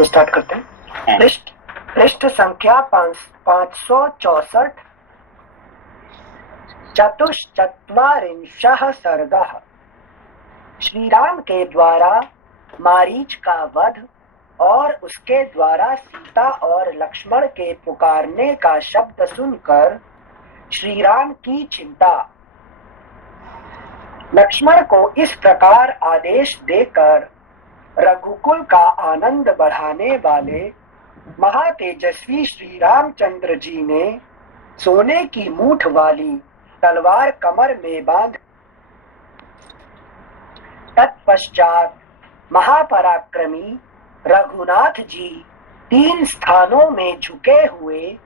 से स्टार्ट करते हैं। पृष्ठ संख्या 564। चतुश्चत्वारिंशः सर्गः। श्री राम के द्वारा मारीच का वध और उसके द्वारा सीता और लक्ष्मण के पुकारने का शब्द सुनकर श्री राम की चिंता। लक्ष्मण को इस प्रकार आदेश देकर रघुकुल का आनंद बढ़ाने वाले महातेजस्वी श्री रामचंद्र जी ने सोने की मूठ वाली तलवार कमर में बांध, तत्पश्चात महापराक्रमी रघुनाथ जी 3 स्थानों में झुके हुए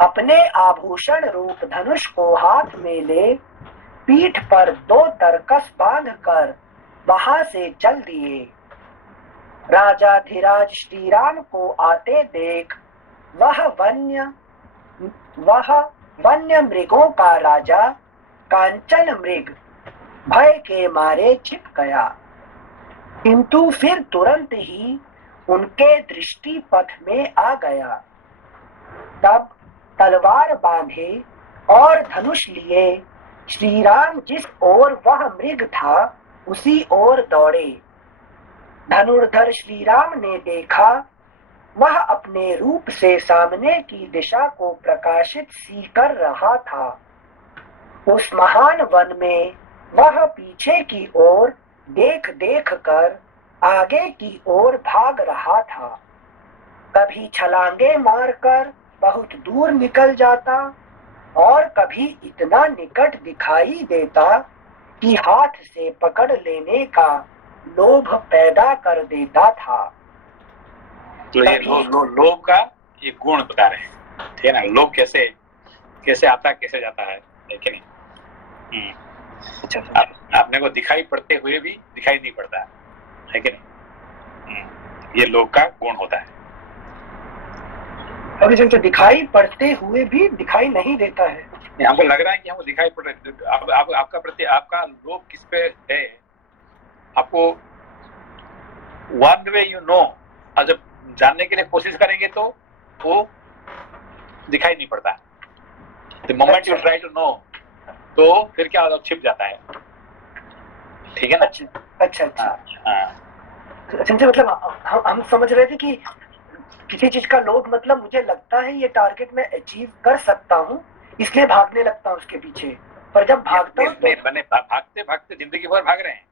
अपने आभूषण रूप धनुष को हाथ में ले पीठ पर 2 तरकस बांधकर वहां से चल दिए। राजाधिराज श्री राम को आते देख वह वन्य मृगों का राजा कांचन मृग भय के मारे छिप गया, किंतु फिर तुरंत ही उनके दृष्टि पथ में आ गया। तब तलवार बांधे और धनुष लिए श्री राम जिस ओर वह मृग था उसी ओर दौड़े। धनुर्धर श्री राम ने देखा वह अपने रूप से सामने की दिशा को प्रकाशित सी कर रहा था। उस महान वन में वह पीछे की ओर देख देख कर आगे की ओर भाग रहा था। कभी छलांगे मारकर बहुत दूर निकल जाता और कभी इतना निकट दिखाई देता कि हाथ से पकड़ लेने का लोभ पैदा कर देता था। तो ये लोभ का ये गुण बता रहे हैं, ठीक है ना। लोभ कैसे कैसे आता कैसे जाता है कि नहीं। अच्छा, आपने को दिखाई पड़ते हुए भी दिखाई नहीं पड़ता है कि नहीं। ये लोभ का गुण होता है। अभी जो दिखाई पड़ते हुए भी दिखाई नहीं देता है। हमको लग रहा है कि हमको दिखाई पड़ रहा है। आपका प्रति आपका लोभ किस पे है, आपको वन वे यू नो, और जब जानने के लिए कोशिश करेंगे तो वो दिखाई नहीं पड़ता। The moment you try to know तो फिर क्या होता है, छिप जाता है, ठीक है ना। अच्छा। मतलब हम समझ रहे थे कि किसी चीज का लोभ मतलब मुझे लगता है ये टारगेट में अचीव कर सकता हूँ इसलिए भागने लगता हूँ उसके पीछे। पर जब भागता हूँ तो भागते भागते जिंदगी भर भाग रहे हैं।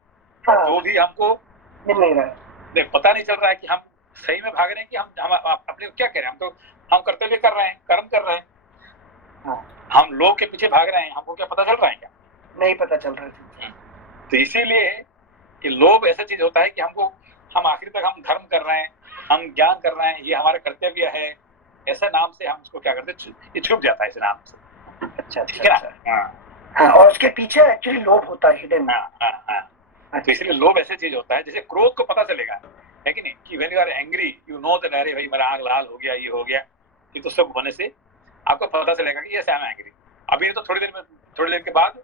हाँ, तो भी हमको मिल नहीं रहा है, पता नहीं चल रहा है कि हम सही में भाग रहे हैं कि हम अपने क्या कह रहे हैं। हम तो हम कर्तव्य कर रहे हैं, कर्म कर रहे हैं। हाँ। हम लोग के पीछे भाग रहे हैं, हमको क्या पता चल रहा है क्या? नहीं पता चल रहा है। तो इसीलिए कि लोभ ऐसा चीज होता है कि हमको हम आखिर तक हम धर्म कर रहे हैं, हम ज्ञान कर रहे हैं, ये हमारा कर्तव्य है, ऐसा नाम से हम उसको क्या करते हैं, ये छुप जाता है इस नाम से। अच्छा, ठीक है ना। हाँ, और उसके पीछे एक्चुअली लोभ होता है हिडन। हाँ। तो इसलिए लोभ ऐसे चीज होता है जैसे क्रोध को पता चलेगा, है कि नहीं, कि when you are angry you know that अरे भाई मेरा आंख लाल हो गया, ये हो गया, ये तो सब होने से आपको पता चलेगा कि यस आई एम एंग्री। अभी तो थोड़ी देर के बाद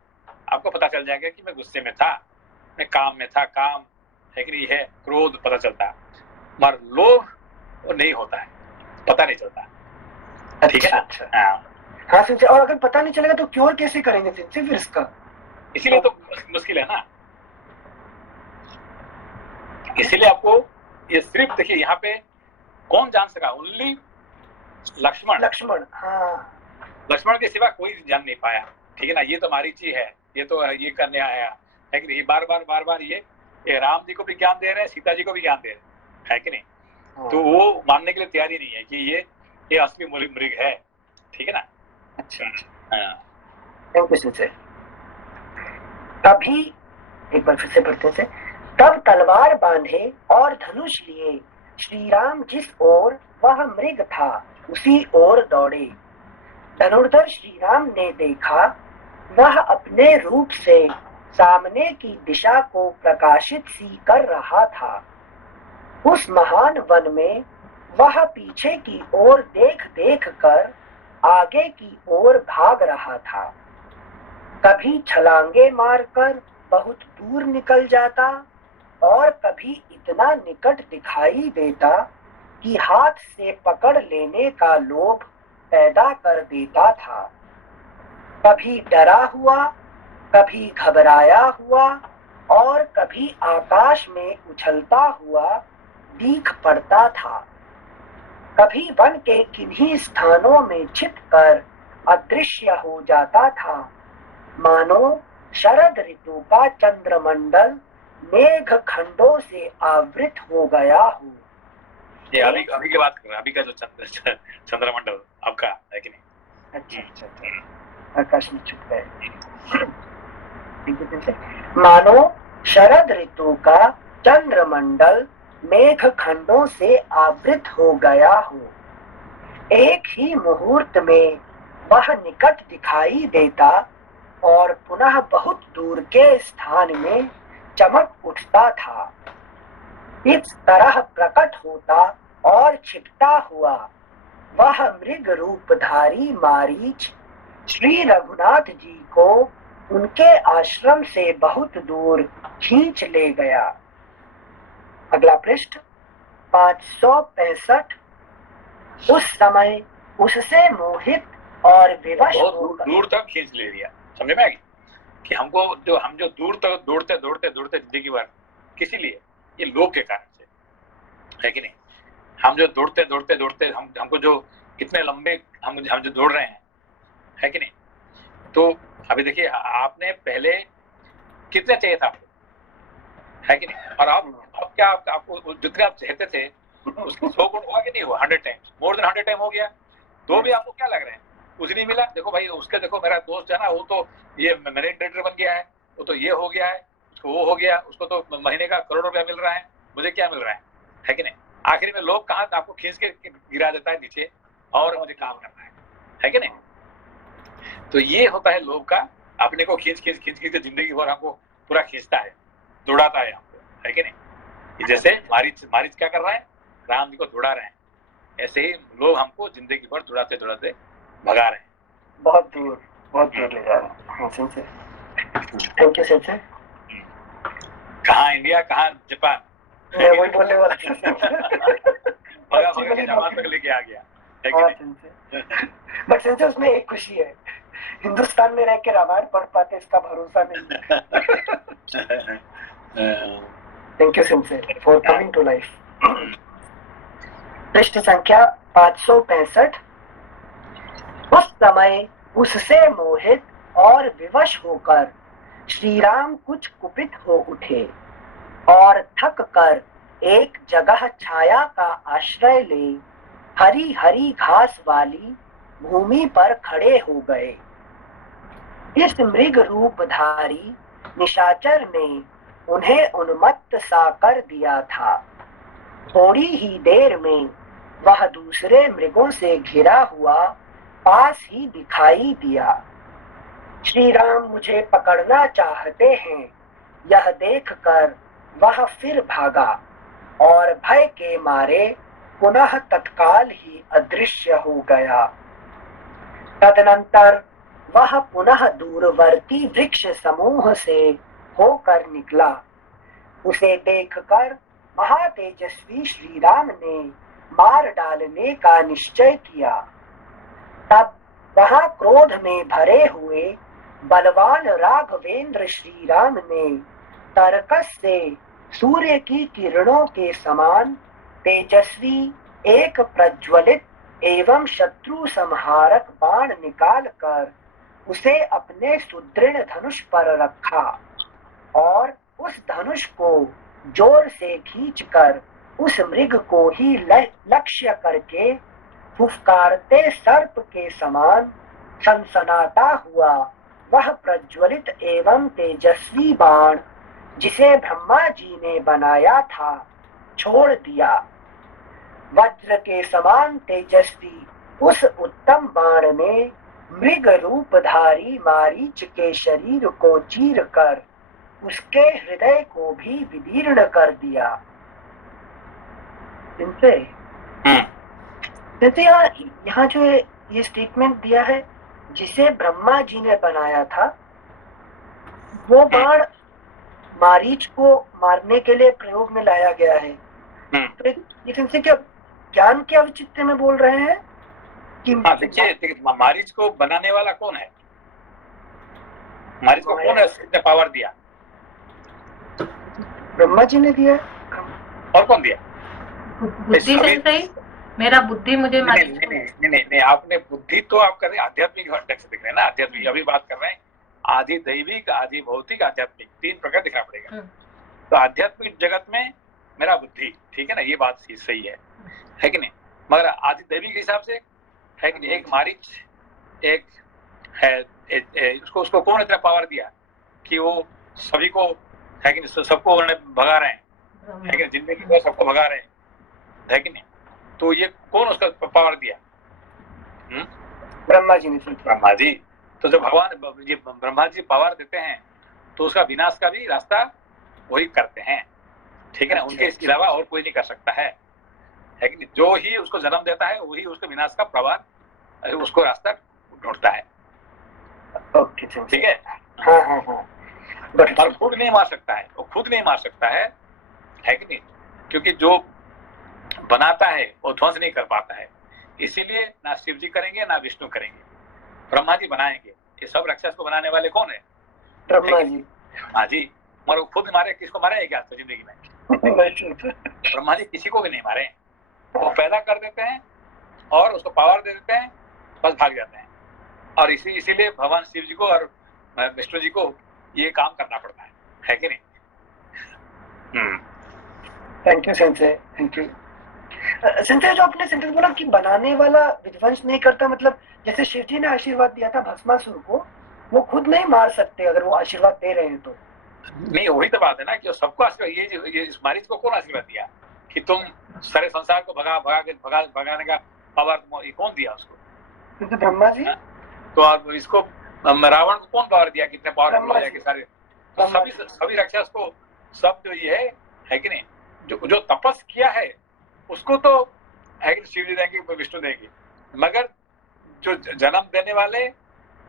आपको पता चल जाएगा कि मैं गुस्से में था, मैं काम में था, काम है कि नहीं है, क्रोध पता चलता है। मगर लोभ वो नहीं होता है, पता नहीं चलता। ठीक है ना। हाँ सिंचे, और अगर पता नहीं चलेगा तो क्योर कैसे करेंगे सिंचे फिर इसका? इसीलिए तो मुश्किल है ना। इसीलिए आपको ये सिर्फ देखिए यहाँ पे कौन जान सका, ओनली लक्ष्मण। हाँ, लक्ष्मण के सिवा कोई जान नहीं पाया। ठीक है ना। ये तो मारीची है, ये तो ये करने आया है कि नहीं, बार बार ये राम जी को भी ज्ञान दे रहे हैं, सीता जी को भी ज्ञान दे रहे हैं, है कि नहीं। तो वो मानने के लिए तैयारी नहीं है कि ये असली मृग है। ठीक है ना। अच्छा। Thank you sensei. तभी एक बार फिर से पढ़ते थे। तब तलवार बांधे और धनुष लिए श्री राम जिस ओर वह मृग था उसी ओर दौड़े। धनुर्धर श्री राम ने देखा वह अपने रूप से सामने की दिशा को प्रकाशित सी कर रहा था। उस महान वन में वह पीछे की ओर देख देख कर आगे की ओर भाग रहा था। कभी छलांगे मारकर बहुत दूर निकल जाता और कभी इतना निकट दिखाई देता कि हाथ से पकड़ लेने का लोभ पैदा कर देता था। कभी डरा हुआ, कभी घबराया हुआ और कभी आकाश में उछलता हुआ दिख पड़ता था। कभी वन के किन्हीं स्थानों में छिपकर अदृश्य हो जाता था, मानो शरद ऋतु का चंद्रमंडल मेघ खंडों से आवृत हो गया हो। ये अभी अभी की बात कर रहे हैं, अभी का जो चंद्रमंडल आपका है कि नहीं? अच्छा, आकाश में छुप गए। मानो शरद ऋतु का चंद्रमंडल मेघ खंडों से आवृत हो गया हो। एक ही मुहूर्त में वह निकट दिखाई देता और पुनः बहुत दूर के स्थान में चमक उठता था। इस तरह प्रकट होता और छिपता हुआ वह मृग रूपधारी मारीच श्री रघुनाथ जी को उनके आश्रम से बहुत दूर खींच ले गया। अगला पृष्ठ 565। उस समय उससे मोहित और विवश बहुत दूर तक खींच ले लिया। समझ में आ गई कि हम जो दूर तक दौड़ते दौड़ते दौड़ते जिंदगी भर किसी लिए, ये लोभ के कारण से है कि नहीं। हम जो दौड़ते दौड़ते दौड़ते हमको जो कितने लंबे हम जो दौड़ रहे हैं, है कि नहीं। तो अभी देखिए, आपने पहले कितने चाहिए था आपको, है कि नहीं, और आप क्या आपको जितने आप चाहते थे उसके 100 गुण हुआ कि नहीं हुआ? 100 टाइम्स, मोर देन 100 टाइम हो गया। तो भी आपको क्या लग रहे हैं, कुछ नहीं मिला। देखो भाई, उसके देखो मेरा दोस्त है ना, वो तो ये मैरिज डायरेक्टर बन गया है, वो तो ये हो गया है, उसको वो हो गया, उसको तो महीने का करोड़ रुपया मिल रहा है, मुझे क्या मिल रहा है कि नहीं। आखिर में लोग कहाँ आपको खींच के गिरा देता है नीचे, और मुझे काम करना है कि नहीं। तो ये होता है लोभ का, अपने को खींच खींच खींच खींच जिंदगी भर हमको पूरा खींचता है, दौड़ाता है हमको, है कि नहीं। जैसे मारीच क्या कर रहा है, राम जी को दौड़ा रहे हैं, ऐसे ही लोग हमको जिंदगी भर दौड़ाते दौड़ाते भगा रहे हैं, बहुत दूर ले जा रहे हैं। Thank you sir. कहाँ इंडिया, कहाँ जापान, मैं वही बोलने वाला भगा के जापान तक लेके आ गया, है कि नहीं। बट सेंसर उसमें एक खुशी है, हिंदुस्तान में रह के रामायण पढ़ पाते इसका भरोसा नहीं। Thank you sensor for coming to life. पृष्ठ संख्या 565। उस समय उससे मोहित और विवश होकर श्री राम कुछ कुपित हो उठे और थक कर एक जगह छाया का आश्रय ले हरी हरी घास वाली भूमि पर खड़े हो गए। इस मृग रूपधारी निशाचर ने उन्हें उन्मत्त सा कर दिया था। थोड़ी ही देर में वह दूसरे मृगों से घिरा हुआ पास ही दिखाई दिया। श्री राम मुझे पकड़ना चाहते हैं, यह देखकर वह फिर भागा और भय के मारे पुनः तत्काल ही अदृश्य हो गया। तदनंतर वह पुनः दूरवर्ती वृक्ष समूह से होकर निकला। उसे देखकर महातेजस्वी श्री राम ने मार डालने का निश्चय किया। तब वहां क्रोध में भरे हुए बलवान राघवेंद्र श्री राम ने तरकस से सूर्य की किरणों के समान तेजस्वी एक प्रज्वलित एवं शत्रु संहारक बाण निकालकर उसे अपने सुदृढ़ धनुष पर रखा और उस धनुष को जोर से खींचकर उस मृग को ही लक्ष्य करके फुफकारते सर्प के समान सनसनाता हुआ वह प्रज्वलित एवं तेजस्वी बाण जिसे ब्रह्मा जी ने बनाया था छोड़ दिया। वज्र के समान तेजस्वी उस उत्तम बाण ने मृग रूपधारी मारीच के शरीर को चीरकर उसके हृदय को भी विदीर्ण कर दिया। इनसे जैसे यहाँ जो ये स्टेटमेंट दिया है, जिसे ब्रह्मा जी ने बनाया था, वो बाण मारीच को मारने के लिए प्रयोग में लाया गया है। तो इनसे क्या ज्ञान के औचित्य में बोल रहे हैं कि हाँ देखिए, मारीच को बनाने वाला कौन है? मारीच को कौन है उसने पावर दिया? ब्रह्मा जी ने दिया। और कौन दिया? बुद्धि से सही, मेरा बुद्धि मुझे नहीं, आपने बुद्धि तो आप कर रहे हैं आध्यात्मिक ढंग से देख रहे हैं ना, आध्यात्मिक अभी बात कर रहे हैं, आदि दैविक, आदि भौतिक, आध्यात्मिक, तीन प्रकार दिखना पड़ेगा। तो आध्यात्मिक जगत में मेरा बुद्धि, ठीक है ना, ये बात सही है कि नहीं? मगर आदि दैविक के हिसाब से है कि नहीं, एक मारीच एक है, उसको कौन इतना पावर दिया कि वो सभी को है कि नहीं, सबको उन्होंने भगा रहे हैं, है कि नहीं, जिंदगी को सबको भगा रहे हैं, है कि नहीं? तो ये कौन उसका पावर दिया? ब्रह्मा जी ने। ब्रह्मा जी। तो जब भगवान ये ब्रह्मा जी पावर देते हैं तो उसका विनाश का भी रास्ता वही करते हैं, ठीक है ना? उनके इसके अलावा और कोई नहीं कर सकता है कि नहीं? जो ही उसको जन्म देता है वही उसके विनाश का प्रवाह, उसको रास्ता ढूंढता है। ओके, ठीक है। हाँ। पर खुद नहीं मार सकता है, वो खुद नहीं मार सकता है कि नहीं? क्योंकि जो बनाता है वो ध्वंस नहीं कर पाता है, इसीलिए ना शिव जी करेंगे ना विष्णु करेंगे, ब्रह्मा जी बनाएंगे। ये सब राक्षस को बनाने वाले कौन है? ब्रह्मा जी। हाँ जी। मगर वो खुद मारे, किसको मारे क्या तो जिंदगी में? ब्रह्मा जी किसी को भी नहीं मारे, वो पैदा कर देते हैं और उसको पावर दे देते हैं, बस भाग जाते हैं। और इसीलिए भगवान शिव जी को और विष्णु जी को ये काम करना पड़ता है कि नहीं? Thank you sensei, thank you sensei. जो आपने सेंटेंस बोला कि बनाने वाला विध्वंस नहीं करता, मतलब जैसे शिव जी ने आशीर्वाद दिया था भस्मासुर को, वो खुद नहीं मार सकते अगर वो आशीर्वाद दे रहे हैं तो। नहीं, वही तो बात है ना कि सबको आशीर्वाद, ये इस मारीच को कौन आशीर्वाद दिया कि तुम सारे संसार को भगाने का पावर ये कौन दिया उसको? तो ब्रह्मा जी। तो आप इसको रावण को कौन पावर दिया, कितने पावरफुल हो जाए कि सारे तो सभी राक्षस को सब जो ये है कि नहीं, जो तपस किया है उसको तो है कि शिव जी देंगे, विष्णु देंगे, मगर जो जन्म देने वाले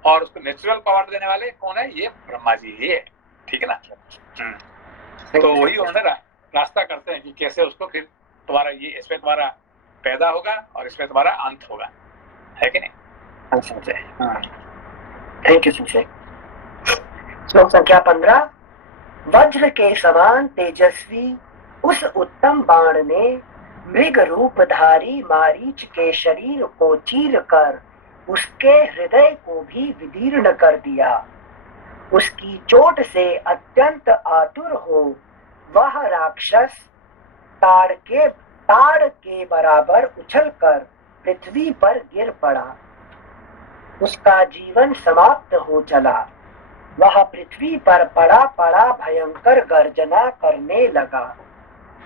और उसको नेचुरल पावर देने वाले कौन है? ये ब्रह्मा जी ही है, ठीक है ना? तो वही उन्होंने रास्ता करते हैं कि कैसे उसको फिर तुम्हारा ये इसमें तुम्हारा पैदा होगा और इसमें तुम्हारा अंत होगा, है कि नहीं? Thank you Sanjay. श्लोक संख्या 15। वज्र के समान तेजस्वी उस उत्तम बाण ने मृग रूपधारी मारीच के शरीर को चीर कर उसके हृदय को भी विदीर्ण कर दिया। उसकी चोट से अत्यंत आतुर हो वह राक्षस ताड़ के बराबर उछलकर पृथ्वी पर गिर पड़ा। उसका जीवन समाप्त हो चला। वह पृथ्वी पर पड़ा भयंकर गर्जना करने लगा।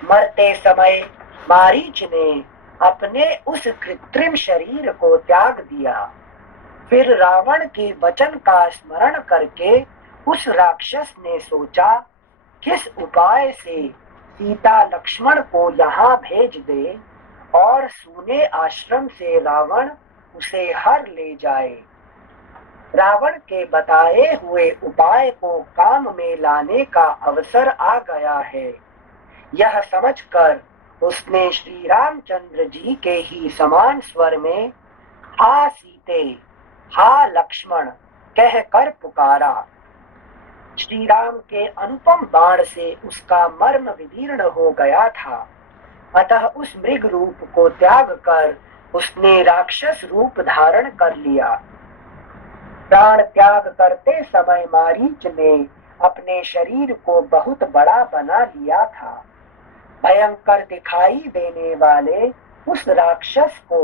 मरते समय मारीच ने अपने उस कृत्रिम शरीर को त्याग दिया। फिर रावण के वचन का स्मरण करके उस राक्षस ने सोचा, किस उपाय से सीता लक्ष्मण को यहाँ भेज दे और सूने आश्रम से रावण उसे हर ले जाए। रावण के बताए हुए उपाय को काम में लाने का अवसर आ गया है। यह समझकर उसने श्री रामचंद्र जी के ही समान स्वर में हा सीते, हा लक्ष्मण कहकर पुकारा। श्री राम के अनुपम बाण से उसका मर्म विदीर्ण हो गया था। अतः उस मृग रूप को त्याग कर उसने राक्षस रूप धारण कर लिया। प्राण त्याग करते समय मारीच ने अपने शरीर को बहुत बड़ा बना लिया था। भयंकर दिखाई देने वाले उस राक्षस को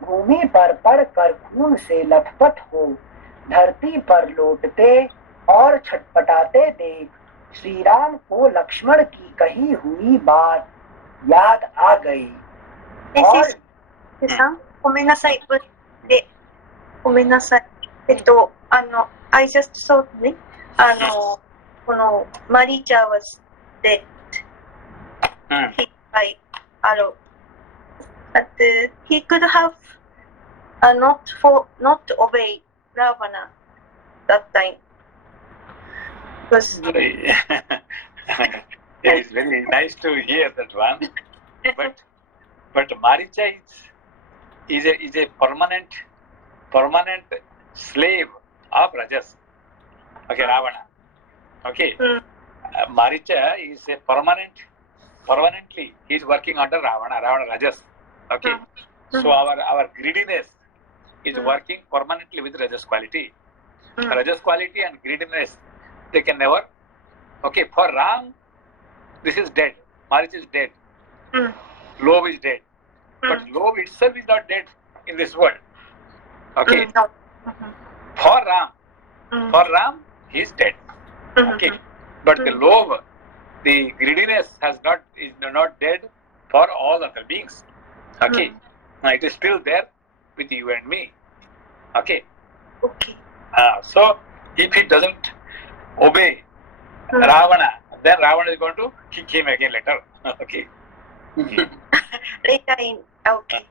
भूमि पर पड़कर खून से लथपथ हो धरती पर लौटते और छटपटाते देख श्री राम को लक्ष्मण की कही हुई बात याद आ गई। और ごめんなさい。I just thought ね、このマリーチャー was dead. He by arrow. But he could have not obey Ravana that time. Because it is very nice to hear that one, but but Maricha is a permanent slave of Rajas. Okay, Ravana. Okay, Maricha is a permanently he is working under Ravana Rajas. Okay, so our greediness is working permanently with Rajas quality. Rajas quality and greediness, they can never. Okay, for Ram, this is dead. Maricha is dead. Love is dead. But love itself is not dead in this world. Okay. For Ram, he is dead. Okay. But the love, the greediness is not dead for all other beings. Okay. It is still there with you and me. Okay. Okay. So if he doesn't obey Ravana, then Ravana is going to kick him again later. Okay. Later in, okay.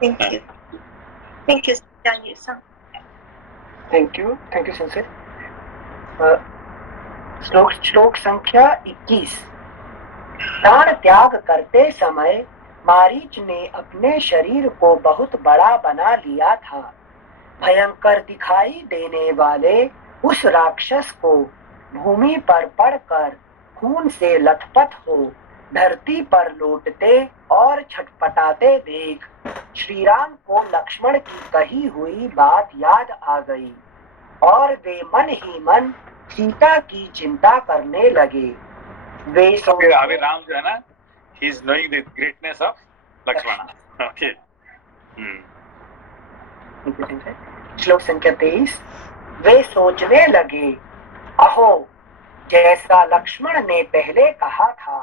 Thank you. Thank you, Daniel-san. Thank you sensei. श्लोक संख्या 21। प्राण त्याग करते समय मारीच ने अपने शरीर को बहुत बड़ा बना लिया था। भयंकर दिखाई देने वाले उस राक्षस को भूमि पर पड़कर खून से लथपथ हो धरती पर लौटते और छटपटाते देख श्री राम को लक्ष्मण की कही हुई बात याद आ गई और वे मन ही मन सीता की चिंता करने लगे। वे अभी राम जो है ना, he is knowing the greatness of Lakshmana. Okay. श्लोक संख्या 23। वे सोचने लगे, अहो जैसा लक्ष्मण ने पहले कहा था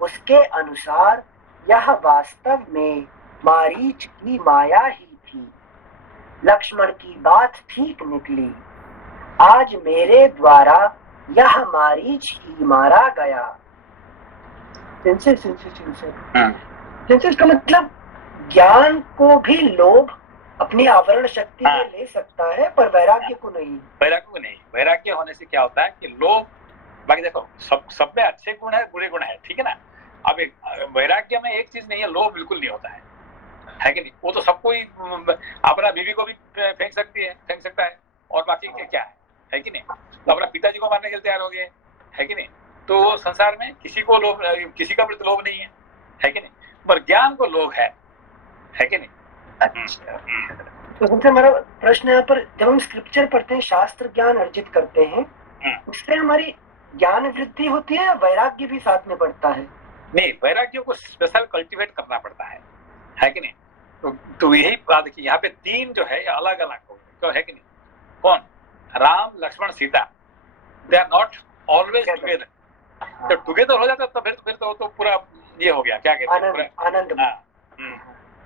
उसके अनुसार यह वास्तव में मारीच की माया ही थी। लक्ष्मण की बात ठीक निकली। आज मेरे द्वारा यह मारीच ही मारा गया। इसका मतलब ज्ञान को भी लोभ अपनी आवरण शक्ति में ले सकता है, पर वैराग्य को नहीं। वैराग्य होने से क्या होता है कि लोभ, बाकी देखो सब में अच्छे गुण है, बुरे गुण है, ठीक है ना। अब वैराग्य में एक चीज नहीं है, लोभ बिल्कुल नहीं होता है कि नहीं। वो तो सबको ही, अपना बीवी को भी फेंक सकता है, और बाकी क्या है कि नहीं। तो अपना पिताजी को मारने के लिए तैयार हो गए, है कि नहीं। तो संसार में किसी का प्रति लोभ नहीं है कि नहीं। पर ज्ञान को लोभ है कि नहीं। अच्छा, तो सबसे हमारा प्रश्न यहाँ पर, जब हम स्क्रिप्चर पढ़ते हैं, शास्त्र ज्ञान अर्जित करते हैं, उससे हमारी ज्ञान वृद्धि होती है या वैराग्य भी साथ में बढ़ता है? नहीं, वैराग्य को स्पेशल कल्टीवेट करना पड़ता है कि नहीं। तो यही बात कि यहाँ पे तीन जो है अलग अलग हो गए, है कि नहीं। कौन? Ram, Lakshman, Sita, they are not always together. तो टुगेदर हो जाता तो फिर तो पूरा ये हो गया, क्या कहते हैं, आनंद।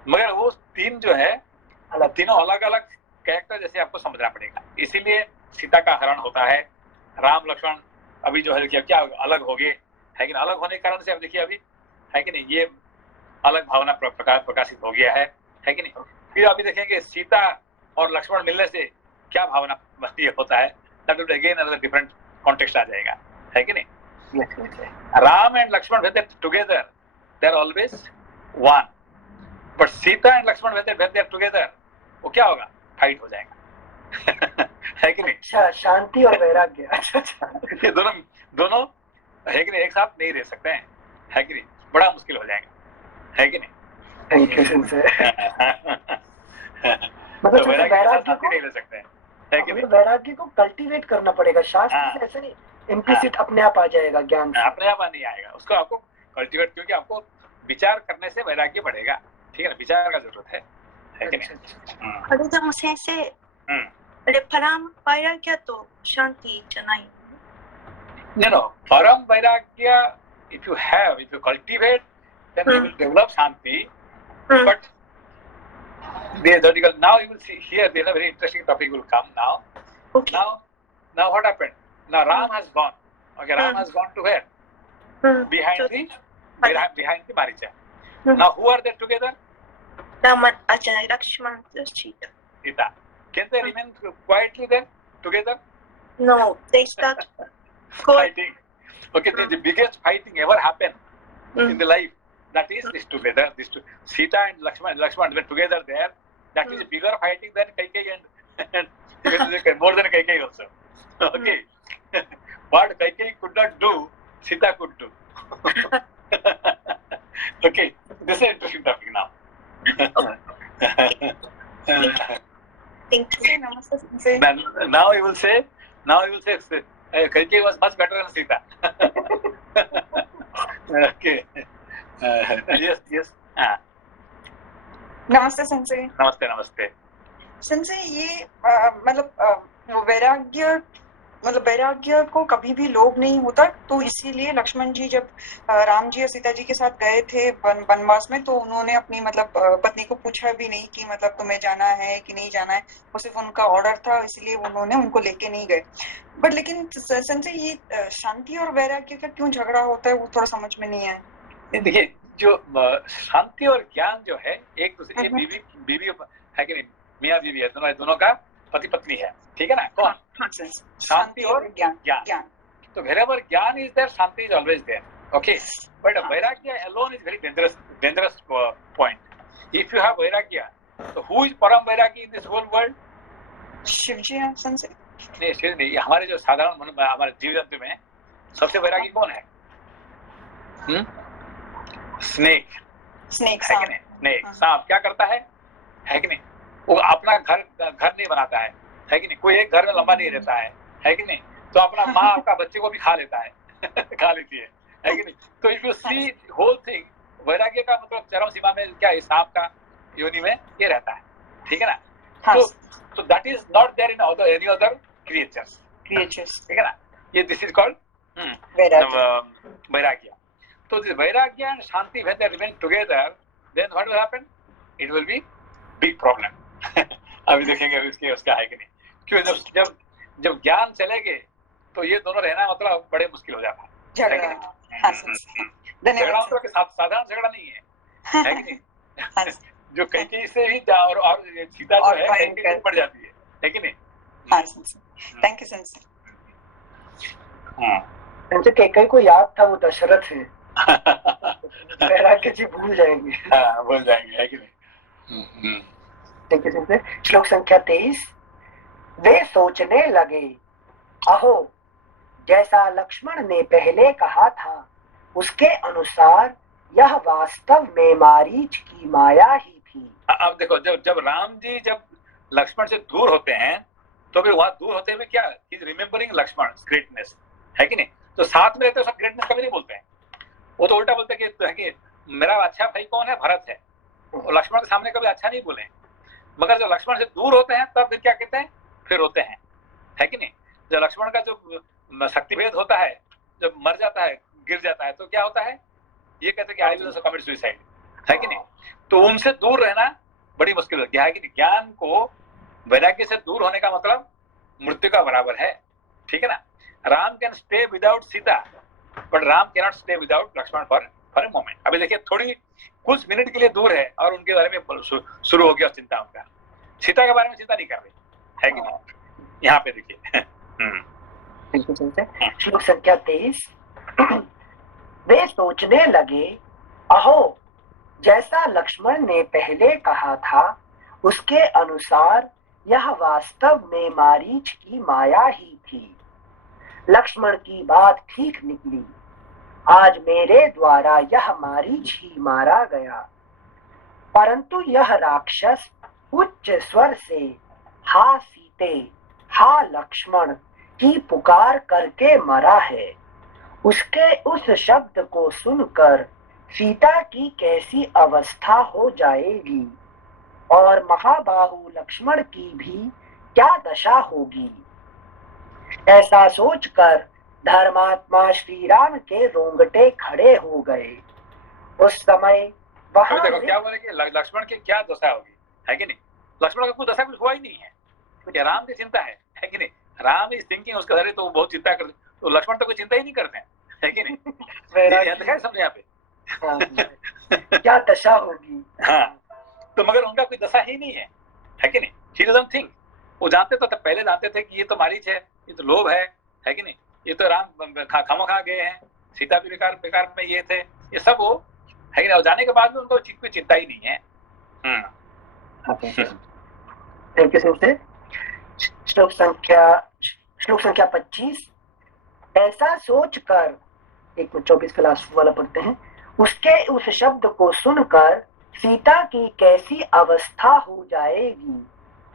मगर वो तीन जो है, तीनों अलग अलग कैरेक्टर जैसे आपको समझना पड़ेगा। इसीलिए सीता का हरण होता है। राम लक्ष्मण अभी जो है क्या अलग हो गए, है कि नहीं। अलग होने के कारण से अब देखिए अभी, है कि नहीं, ये अलग भावना प्रकाशित हो गया है कि नहीं। फिर अभी देखेंगे सीता और लक्ष्मण मिलने से क्या भावना ये होता है, that will again another different context आ जाएगा, है कि नहीं। Ram and Lakshman when they're together, they're always one. But Sita and Lakshman when they're together, वो क्या होगा, फाइट हो जाएगा है कि नहीं। अच्छा, शांति और वैराग्य। ये दोनों है कि नहीं, एक साथ नहीं रह सकते हैं, है कि नहीं। बड़ा मुश्किल हो जाएगा, है कि नहीं। मतलब वैराग्य को नहीं ले सकते हैं, है कि नहीं। वैराग्य को कल्टीवेट करना पड़ेगा, शास्त्र से ऐसे नहीं इम्प्लिसिट अपने आप आ जाएगा ज्ञान। अपने आप नहीं आएगा, उसको आपको कल्टीवेट, क्योंकि आपको विचार करने से वैराग्य बढ़ेगा, ठीक है ना। विचार का जरूरत है कि नहीं। あれでも先生、あれパランバイラギャとシャンティじゃない？ No, param vairagya, if you cultivate, then you will develop shanti. But now you will see here, there's a very interesting topic will come now. Okay. Now what happened? Now Ram has gone. Okay, Ram has gone to where? Behind the Maricha. Now who are they together? Lakshman and Sita. Sita. Can they remain quietly then together? No, they start fighting. Okay, the biggest fighting ever happened in the life that is this together, this Sita and Lakshman when together there, that is a bigger fighting than Kaikeyi and more than Kaikeyi also. Okay. What Kaikeyi could not do, Sita could do. Okay, this is an interesting topic now. Thank you. Namaste, Sensei. Now you will say, Kaikeyi was much better than Sita. Okay. Yes. नमस्ते sense. नमस्ते। Sense ये मतलब वैराग्य को कभी भी लोभ नहीं होता, तो इसीलिए लक्ष्मण जी जब राम जी और सीता जी के साथ गए थे वनवास में, तो उन्होंने अपनी मतलब पत्नी को पूछा भी नहीं कि मतलब तुम्हें जाना है कि नहीं जाना है, वो सिर्फ उनका ऑर्डर था, इसलिए उन्होंने उनको लेके नहीं गए। बट लेकिन संजय ये शांति और वैराग्य का क्यों झगड़ा होता है, वो थोड़ा समझ में नहीं आया। देखिए, जो शांति और ज्ञान जो है एक दूसरे बीवी है कि नहीं, मियाँ बीवी है, दोनों का पति पत्नी है, ठीक है ना। कौन? शांति और ज्ञान। तो wherever ज्ञान is there, Shanti is always there. Okay, but vairagya alone is very dangerous point. If you have vairagya, so who is param vairagi in this whole world? Shiv जी हैं संजय। नहीं, शिव नहीं, हमारे जो साधारण हमारे जीव जंतु में सबसे वैरागी कौन है? स्नेक है कि नहीं? स्नेक, सांप क्या करता है कि नहीं? वो अपना घर नहीं बनाता है कि नहीं? कोई एक घर में लंबा नहीं रहता है कि नहीं? तो अपना माँ आपका बच्चे को भी खा लेता है खा लेती है कि नहीं? तो if you see whole thing, वैराग्य का मतलब चरम सीमा में क्या है, सांप का योनि में ये रहता है, ठीक है ना। तो that is not there in any other creatures, ठीक है ना। ये दिस इज कॉल्ड वैराग्य। तो this vairagya and shanti, when they remain together, then what will happen? It will be big problem. अभी देखेंगे अभी उसका है कि नहीं, क्यों जब ज्ञान चले गए तो ये दोनों रहना मतलब बड़े मुश्किल हो जाता है। झगड़ा मतलब साधारण झगड़ा नहीं है कि नहीं। जो कैकेयी से ही और सीता जो है कैकेयी से बढ़ जाती है कि नहीं। Thank you sense. कैकेयी को याद था वो दशरथ है, वैराग्य जी भूल जाएंगे। है कि नहीं। ठीक है। श्लोक संख्या 23। वे सोचने लगे, अहो जैसा लक्ष्मण ने पहले कहा था उसके अनुसार यह वास्तव में मारीच की माया ही थी। अब देखो, जब राम जी जब लक्ष्मण से दूर होते हैं तो फिर वहां दूर होते हुए क्या, he is remembering Lakshman greatness, है कि नहीं। तो साथ में रहते हो सब ग्रेटनेस कभी नहीं बोलते हैं, वो तो उल्टा बोलते हैं कि मेरा अच्छा भाई कौन है, भरत है। और लक्ष्मण के सामने कभी अच्छा नहीं बोले, मगर जब लक्ष्मण से दूर होते हैं तब फिर क्या कहते हैं, फिर रोते हैं, है कि नहीं। जब लक्ष्मण का जो शक्ति भेद होता है, जब मर जाता है, गिर जाता है, तो क्या होता है, ये कहते हैं कि आई विल कमिट सुसाइड, है कि नहीं। तो उनसे दूर रहना बड़ी मुश्किल होती है कि नहीं। ज्ञान को वैराग्य से दूर होने का मतलब मृत्यु का बराबर है, ठीक है ना। Ram can stay without Sita, but Ram cannot stay without Lakshman for a moment. अभी देखिए, थोड़ी कुछ मिनट के लिए दूर है और उनके बारे में शुरू हो गया चिंता उनका, सीता के बारे में चिंता नहीं कर रही, है कि नहीं। यहाँ पे देखिए। श्लोक संख्या 23। वे सोचने लगे, अहो जैसा लक्ष्मण ने पहले कहा था उसके अनुसार यह वास्तव में मारीच की माया ही थी। लक्ष्मण की बात ठीक निकली, आज मेरे द्वारा यह मारीच ही मारा गया। परंतु यह राक्षस उच्च स्वर से हा सीते हा लक्ष्मण की पुकार करके मरा है। उसके उस शब्द को सुनकर सीता की कैसी अवस्था हो जाएगी और महाबाहु लक्ष्मण की भी क्या दशा होगी। ऐसा सोचकर धर्मात्मा श्री राम के रोंगटे खड़े हो गए। उस समय वहां देखो क्या बोले कि लक्ष्मण की क्या दशा होगी, है कि नहीं। लक्ष्मण का कोई दशा कुछ हुआ ही नहीं है, क्योंकि राम की चिंता है कि नहीं। राम इज थिंकिंग उसके धरे तो बहुत चिंता करते, तो लक्ष्मण तो कोई चिंता ही नहीं करते हैं, है कि नहीं। समझे यहाँ पे क्या दशा होगी। हाँ, तो मगर उनका कोई दशा ही नहीं है कि नहीं। ही डजंट थिंक, वो जानते तो पहले जानते थे कि ये तो मारीच है, ये तो लोभ है कि नहीं। ये तो राम खामोखा गए हैं, सीता भी बेकार में ये थे, ये सब वो है कि नहीं? और जाने के बाद भी उनको कोई चिंता ही नहीं है। Thank you sensei. श्लोक संख्या 25। ऐसा सोचकर, 124 क्लास वाला पढ़ते हैं। उसके उस शब्द को सुनकर सीता की कैसी अवस्था हो जाएगी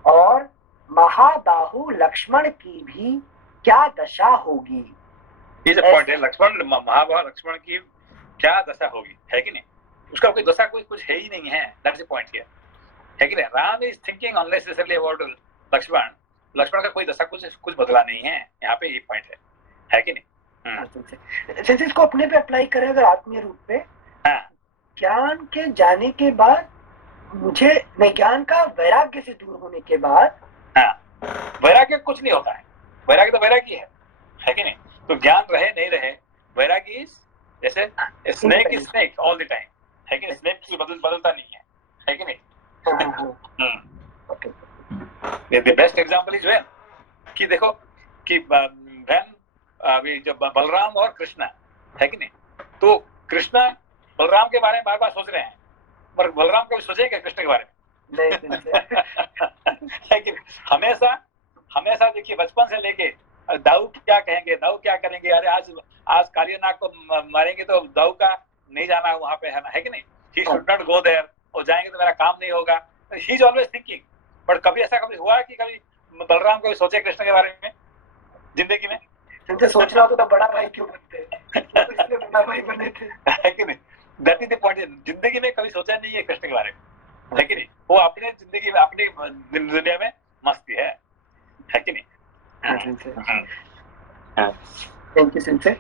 और महाबाहु लक्ष्मण की भी क्या दशा होगी। ये जो पॉइंट है, लक्ष्मण महाबाहु लक्ष्मण की क्या दशा होगी, है कि नहीं? उसका कोई दशा कुछ है ही नहीं है। दैट्स द पॉइंट हियर, है कि नहीं? Ram is thinking unnecessarily about Lakshman. Lakshman का कोई दशा कुछ बदला नहीं है। यहाँ पे ये पॉइंट है कि नहीं? जैसे इसको अपने पे अप्लाई करें अगर आत्मीय रूप पे, ज्ञान के जाने के बाद मुझे नहीं, ज्ञान का वैराग्य से दूर होने के बाद, वैराग्य कुछ नहीं होता है। वैराग्य तो वैराग्य है कि नहीं? तो ज्ञान रहे नहीं रहे, वैराग्य इज जैसे snake is snake all the time, है कि नहीं? स्नेक बदलता नहीं है कि नहीं? The best example is when कि देखो कि when अभी जब बलराम और कृष्ण, है कि नहीं? तो कृष्ण बलराम के बारे में बार बार सोच रहे हैं, पर बलराम कभी सोचेगा कृष्ण के बारे में? है कि हमेशा देखिए बचपन से लेके दाऊ क्या कहेंगे, दाऊ क्या करेंगे, अरे आज कालियानाग को मारेंगे तो दाऊ का नहीं जाना वहां पे, है कि नहीं? He should not go there, और जाएंगे तो मेरा काम नहीं होगा। He is always thinking, पर कभी ऐसा कभी हुआ कि कभी बलराम को सोचे कृष्ण के बारे में जिंदगी में? सोचना हो तो बड़ा भाई क्यों बनते हैं, इसलिए बड़ा भाई बने थे, है कि नहीं? That is the point. जिंदगी में कभी सोचा नहीं है कृष्ण के बारे में, है कि नहीं? वो अपने जिंदगी में अपनी दुनिया में मस्ती है कि नहीं? Thank you sensei.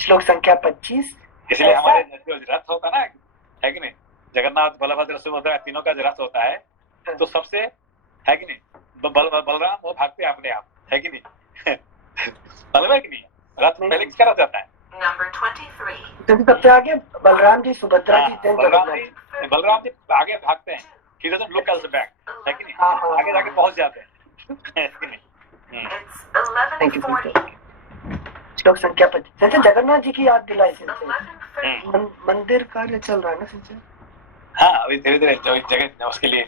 श्लोक संख्या 25। इसलिए हमारे जो रथ होता है ना, है कि नहीं? जगन्नाथ बलभद्र सुभद्रा तीनों का रथ होता है, तो सबसे, है कि नहीं, बलराम वो भागते अपने आप, है कि नहीं? बलवा कि नहीं, रथ पहले किसका रथ जाता है? Number 23. सबसे आगे बलराम जी, सुभद्रा जी, बलराम जी आगे भागते हैं। He doesn't look at the back, है कि नहीं? आगे जाके पहुंच जाते हैं, है कि नहीं? It's 11:40. श्लोक संख्या 25। जगन्नाथ जी की याद दिलाई से 11:30. मंदिर कार्य चल रहा है ना सिंसे? हाँ, अभी धीरे धीरे जो जगह उसके लिए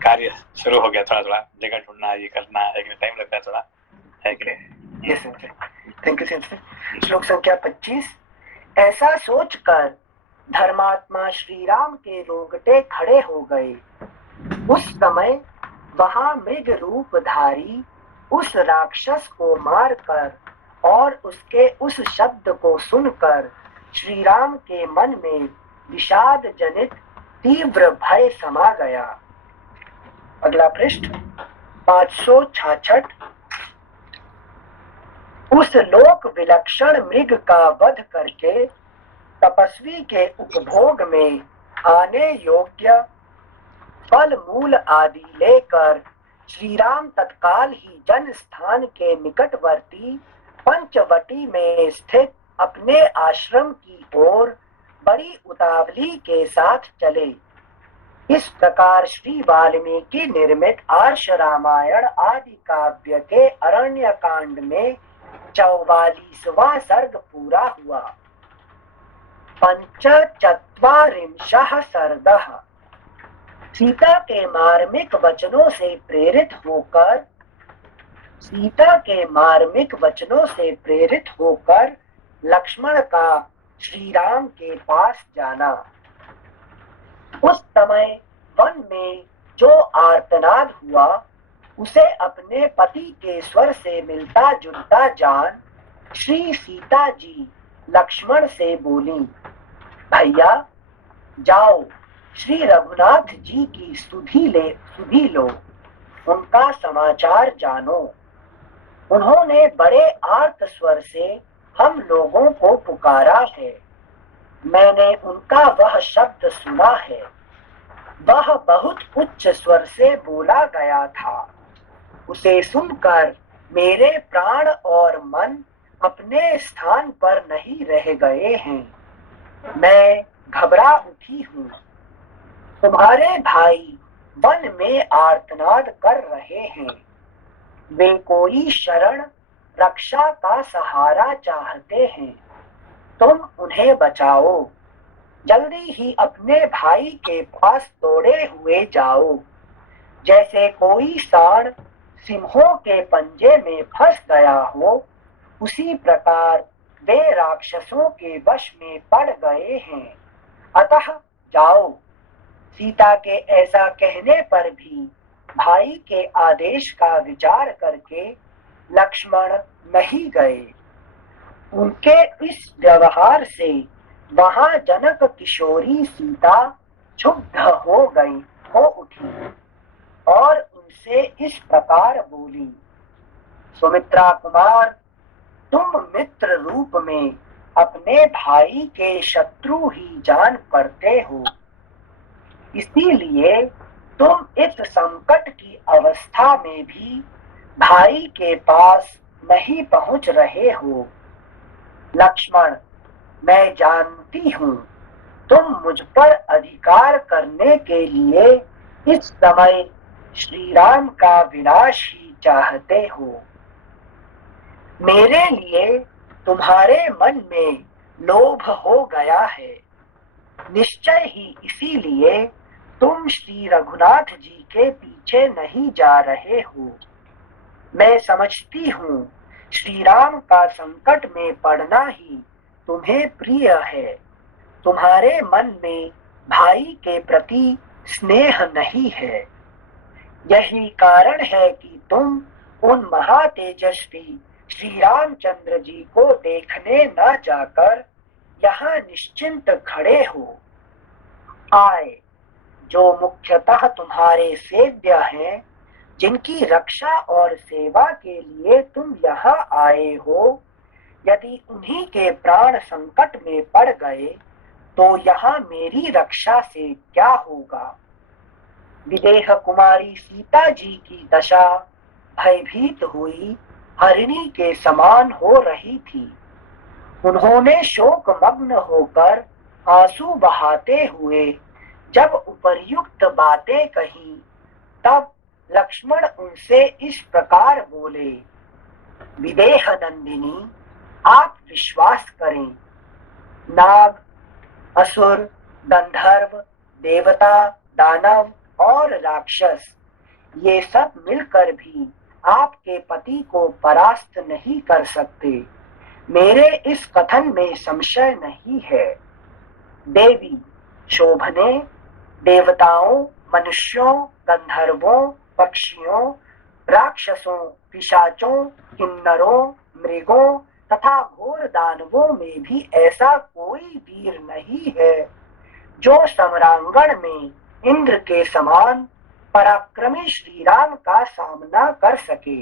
कार्य शुरू हो गया, थोड़ा जगह ढूंढना, ये करना है कि टाइम लगता है थोड़ा, है कि नहीं? Yes sensei, thank you sensei. श्लोक संख्या 25। ऐसा सोचकर धर्मात्मा श्री राम के रोंगटे खड़े हो गए। उस समय वहां मृग रूपधारी उस राक्षस को मारकर और उसके उस शब्द को सुनकर श्री राम के मन में विषाद जनित तीव्र भय समा गया। अगला पृष्ठ 566। उस लोक विलक्षण मृग का वध करके तपस्वी के उपभोग में आने योग्य फल मूल आदि लेकर श्री राम तत्काल ही जन स्थान के निकटवर्ती पंचवटी में स्थित अपने आश्रम की ओर बड़ी उतावली के साथ चले। इस प्रकार श्री वाल्मीकि निर्मित आर्ष रामायण आदि काव्य के अरण्य कांड में 44वां सर्ग पूरा हुआ। पंचचत्वारिंशः सर्गः। सीता के मार्मिक वचनों से प्रेरित होकर लक्ष्मण का श्री राम के पास जाना। उस समय वन में जो आर्तनाद हुआ उसे अपने पति के स्वर से मिलता जुलता जान श्री सीता जी लक्ष्मण से बोली, भैया जाओ श्री रघुनाथ जी की सुधि लो, उनका समाचार जानो। उन्होंने बड़े आर्त स्वर से हम लोगों को पुकारा है। मैंने उनका वह शब्द सुना है। वह बहुत उच्च स्वर से बोला गया था। उसे सुनकर मेरे प्राण और मन अपने स्थान पर नहीं रह गए हैं। मैं घबरा उठी हूँ। तुम्हारे भाई वन में आर्तनाद कर रहे हैं। वे कोई शरण रक्षा का सहारा चाहते हैं। तुम उन्हें बचाओ। जल्दी ही अपने भाई के पास दौड़े हुए जाओ। जैसे कोई सांड सिंहों के पंजे में फंस गया हो, उसी प्रकार वे राक्षसों के वश में पड़ गए हैं। अतः जाओ। सीता के ऐसा कहने पर भी भाई के आदेश का विचार करके लक्ष्मण नहीं गए। उनके इस व्यवहार से वहां जनक किशोरी सीता क्षुब्ध हो उठी और उनसे इस प्रकार बोली, सुमित्रा कुमार, तुम मित्र रूप में अपने भाई के शत्रु ही जान पड़ते हो, इसीलिए तुम इस संकट की अवस्था में भी भाई के पास नहीं पहुंच रहे हो। लक्ष्मण, मैं जानती हूँ तुम मुझ पर अधिकार करने के लिए इस समय श्री राम का विनाश ही चाहते हो। मेरे लिए तुम्हारे मन में लोभ हो गया है। निश्चय ही इसीलिए तुम श्री रघुनाथ जी के पीछे नहीं जा रहे हो। मैं समझती हूँ श्री राम का संकट में पड़ना ही तुम्हें प्रिय है। तुम्हारे मन में भाई के प्रति स्नेह नहीं है। यही कारण है कि तुम उन महातेजस्वी श्री रामचंद्र जी को देखने न जाकर यहाँ निश्चिंत खड़े हो। आए, जो मुख्यतः तुम्हारे सेव्य हैं, जिनकी रक्षा और सेवा के लिए तुम यहाँ आए हो, यदि उन्हीं के प्राण संकट में पड़ गए तो यहाँ मेरी रक्षा से क्या होगा। विदेह कुमारी सीता जी की दशा भयभीत हुई हरिणी के समान हो रही थी। उन्होंने शोक मग्न होकर आंसू बहाते हुए जब उपर्युक्त बातें कही, तब लक्ष्मण उनसे इस प्रकार बोले, विदेह नंदिनी, आप विश्वास करें, नाग, असुर, गंधर्व, देवता, दानव और राक्षस ये सब मिलकर भी आपके पति को परास्त नहीं कर सकते। मेरे इस कथन में संशय नहीं है। देवी, शोभने, देवताओं, मनुष्यों, गंधर्वों, पक्षियों, राक्षसों, पिशाचों, किन्नरों, मृगों तथा घोर दानवों में भी ऐसा कोई वीर नहीं है जो सम्रांगण में इंद्र के समान पराक्रमी श्री राम का सामना कर सके।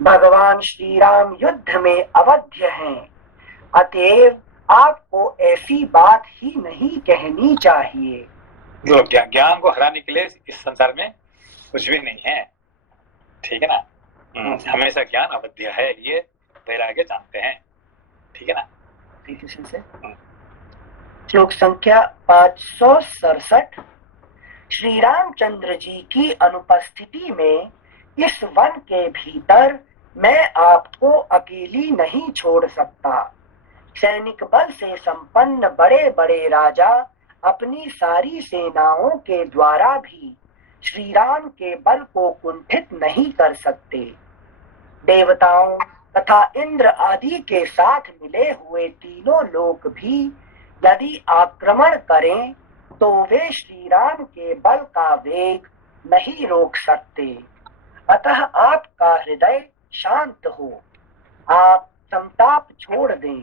भगवान श्री राम युद्ध में अवध्य हैं, अतएव आपको ऐसी बात ही नहीं कहनी चाहिए। जो ज्ञान को हराने के लिए इस संसार में कुछ भी नहीं है, ठीक है ना। हमेशा ज्ञान अवध्य है, ये वैराग्य जानते हैं, ठीक है ना। श्लोक संख्या 567। श्री रामचंद्र जी की अनुपस्थिति में इस वन के भीतर मैं आपको अकेली नहीं छोड़ सकता। सैनिक बल से संपन्न बड़े बड़े राजा अपनी सारी सेनाओं के द्वारा भी श्री राम के बल को कुंठित नहीं कर सकते। देवताओं तथा इंद्र आदि के साथ मिले हुए तीनों लोक भी यदि आक्रमण करें तो वे श्री राम के बल का वेग नहीं रोक सकते। अतः आपका हृदय शांत हो, आप संताप छोड़ दें।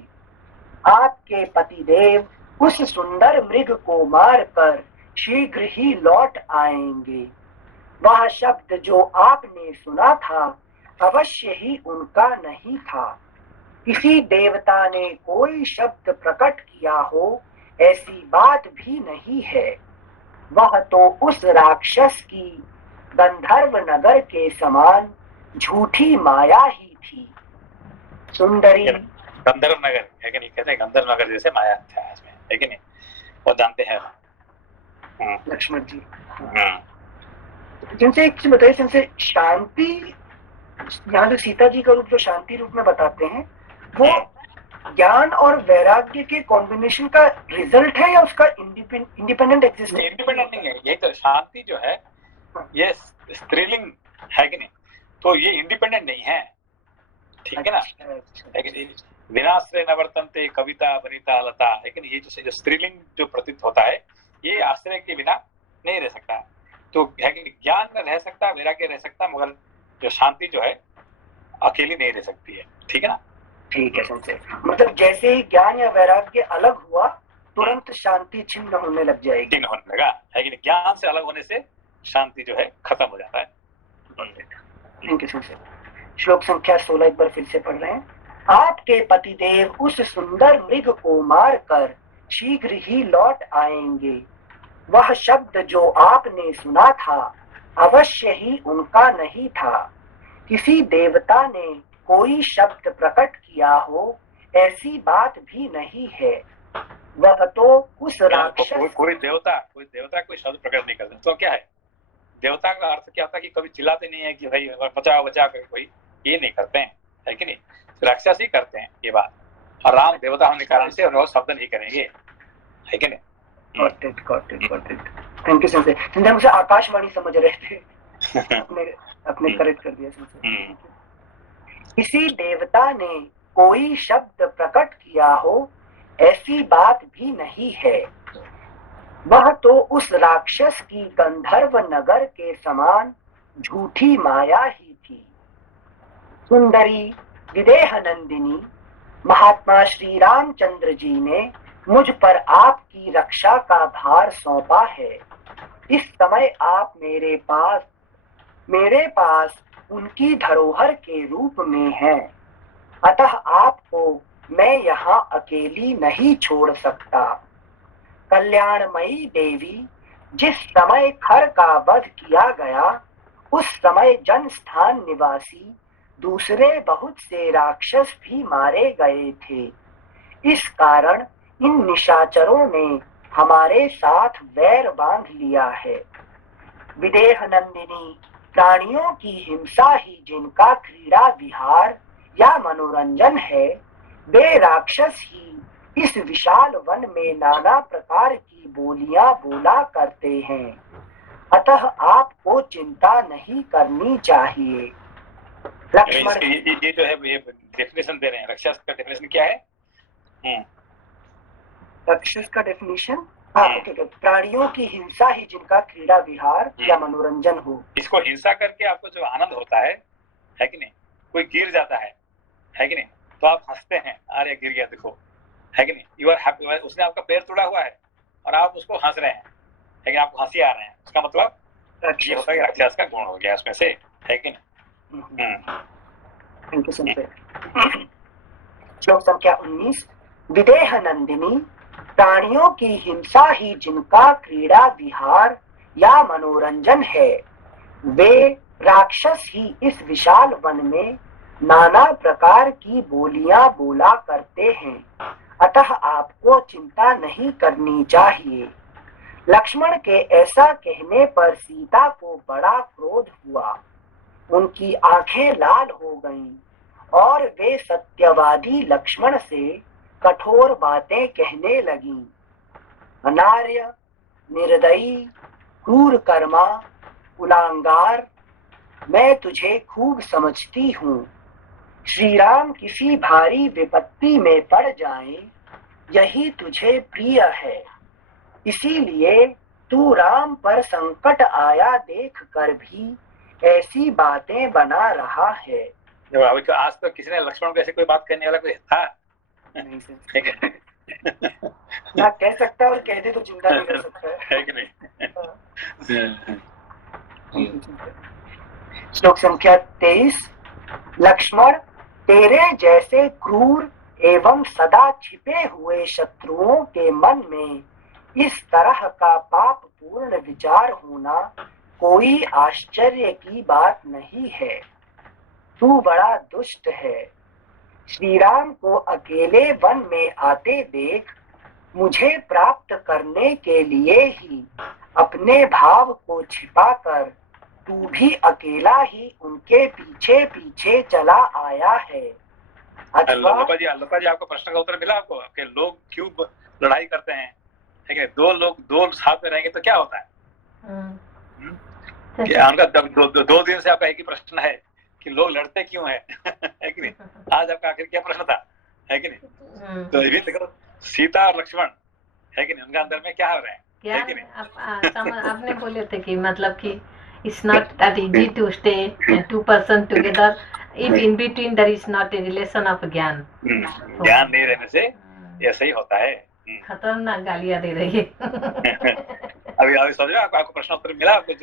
आपके पतिदेव उस सुंदर मृग को मारकर शीघ्र ही लौट आएंगे। वह शब्द जो आपने सुना था अवश्य ही उनका नहीं था। किसी देवता ने कोई शब्द प्रकट किया हो ऐसी बात भी नहीं है। वह तो उस राक्षस की गंधर्व नगर के समान झूठी माया ही थी। सुंदरी गंधर्व नगर है कि नहीं, कहते हैं गंधर्व नगर जैसे माया था इसमें, है कि नहीं, वो जानते हैं लक्ष्मण जी। जिनसे एक चीज बताइए, जिनसे शांति, यहाँ जो सीता जी का रूप जो शांति रूप में बताते हैं वो ज्ञान और वैराग्य के कॉम्बिनेशन का रिजल्ट है या उसका इंडिपेंडेंट एग्जिस्टेंस? इंडिपेंडेंट नहीं है, ये तो शांति जो है ये स्त्रीलिंग है कि नहीं, तो ये इंडिपेंडेंट नहीं है, ठीक है ना। है कि नहीं? विनाश्रय नवर्तनते कविता वनिता लता, है कि नहीं, ये जो स्त्रीलिंग जो प्रतीत होता है ये आश्रय के बिना नहीं रह सकता। तो है कि ज्ञान में रह सकता, वैराग्य रह सकता, मगर जो शांति जो है अकेली नहीं रह सकती है, ठीक है ना। ठीक है संशय, मतलब जैसे ही ज्ञान या वैराग्य अलग हुआ तुरंत शांति छिन्न होने लग जाएगी। दिन होने लगा, है कि नहीं, ज्ञान से अलग होने से शांति जो है खत्म हो जाता है। थैंक यू संशय। श्लोक संख्या 16 एक बार फिर से पढ़ रहे हैं। आपके पतिदेव उस सुंदर मृग को मारकर शीघ्र ही लौट आएंगे। वह शब्द जो आपने सुना था अवश्य ही उनका नहीं था। किसी देवता ने कोई शब्द प्रकट किया हो ऐसी बात भी नहीं है। वह तो उस राक्षस कोई देवता कोई शब्द प्रकट नहीं करते, तो क्या है देवता का अर्थ क्या होता है कि कभी चिल्लाते नहीं है कि भाई बचाओ बचाओ करके, कोई ये नहीं करते हैं, है कि नहीं, राक्षस ही करते हैं ये बात। और राम देवता होने के कारण से वो शब्द नहीं करेंगे, है कि नहीं। Got it. Thank you Sanjay. Sanjay मुझे आकाशवाणी समझ रहे थे, अपने करेक्ट कर दिया संजय। किसी देवता ने कोई शब्द प्रकट किया हो ऐसी बात भी नहीं है। वह तो उस राक्षस की गंधर्व नगर के समान झूठी माया ही थी। सुंदरी विदेह नंदिनी महात्मा श्री रामचंद्र जी ने मुझ पर आपकी रक्षा का भार सौंपा है। इस समय आप मेरे पास उनकी धरोहर के रूप में हैं। अतः आपको मैं यहाँ अकेली नहीं छोड़ सकता। कल्याणमयी देवी, जिस समय खर का वध किया गया उस समय जन स्थान निवासी दूसरे बहुत से राक्षस भी मारे गए थे। इस कारण इन निशाचरों ने हमारे साथ वैर बांध लिया है। विदेह नंदिनी, प्राणियों की हिंसा ही जिनका क्रीड़ा विहार या मनोरंजन है, वे राक्षस ही इस विशाल वन में नाना प्रकार की बोलियां बोला करते हैं। अतः आपको चिंता नहीं करनी चाहिए। लक्ष्मण, ये जो है ये डेफिनेशन दे रहे हैं, राक्षस का डेफिनेशन क्या है? राक्षस का डेफिनेशन प्राणियों की हिंसा ही जिनका क्रीड़ा विहार या मनोरंजन हो। इसको हिंसा करके आपको जो आनंद होता है कि नहीं, कोई गिर जाता है कि नहीं, तो आप हंसते हैं, अरे गिर गया देखो, है कि नहीं, यू आर हैप्पी। उसने आपका पैर तोड़ा हुआ है और आप उसको हंस रहे हैं, लेकिन आपको हंसी आ रहे हैं, उसका मतलब ये होता है कि राक्षस का गुण हो गया उसमें से, है कि नहीं। Thank you Sanjay. श्लोक संख्या 19। विदेह नंदिनी, प्राणियों की हिंसा ही जिनका क्रीड़ा विहार या मनोरंजन है, वे राक्षस ही इस विशाल वन में नाना प्रकार की बोलियां बोला करते हैं। अतः आपको चिंता नहीं करनी चाहिए। लक्ष्मण के ऐसा कहने पर सीता को बड़ा क्रोध हुआ। उनकी आंखें लाल हो गईं और वे सत्यवादी लक्ष्मण से कठोर बातें कहने लगीं। अनार्य, निर्दयी, क्रूर कर्मा, कुलांगार, मैं तुझे खूब समझती हूँ। श्री राम किसी भारी विपत्ति में पड़ जाएं, यही तुझे प्रिय है। इसीलिए तू राम पर संकट आया देख कर भी ऐसी बातें बना रहा है। अभी तो आज तक किसी ने लक्ष्मण को ऐसे कोई बात कहने वाला कोई था नहीं सर। ना कह सकता और कह दे तो चिंता नहीं कर सकता है कि नहीं। श्लोक संख्या 23। लक्ष्मण, तेरे जैसे क्रूर एवं सदा छिपे हुए शत्रुओं के मन में इस तरह का पाप पूर्ण विचार होना कोई आश्चर्य की बात नहीं है। तू बड़ा दुष्ट है। श्री राम को अकेले वन में आते देख मुझे प्राप्त करने के लिए ही अपने भाव को छिपाकर तू भी अकेला ही उनके पीछे पीछे चला आया है। अथवा लता जी आपको प्रश्न का उत्तर मिला आपको कि लोग क्यों लड़ाई करते हैं? ठीक है, दो साथ में रहेंगे तो क्या होता है? कि उनका दो दिन से आपका एक ही प्रश्न है कि लोग लड़ते क्यों है है कि नहीं? आज आपका आखिर क्या प्रश्न था, है कि नहीं? तो ये भी देखो, सीता और लक्ष्मण है कि नहीं, उनका अंदर में क्या हो रहा है कि नहीं? आपने बोले थे कि मतलब कि it's not that easy to stay two person together if in between there is not a relation of ज्ञान। ज्ञान नहीं रहने से ऐसा ही होता है। खतरनाक गालियां दे रही है। अभी समझो, आपको प्रश्न उत्तर मिला आपको?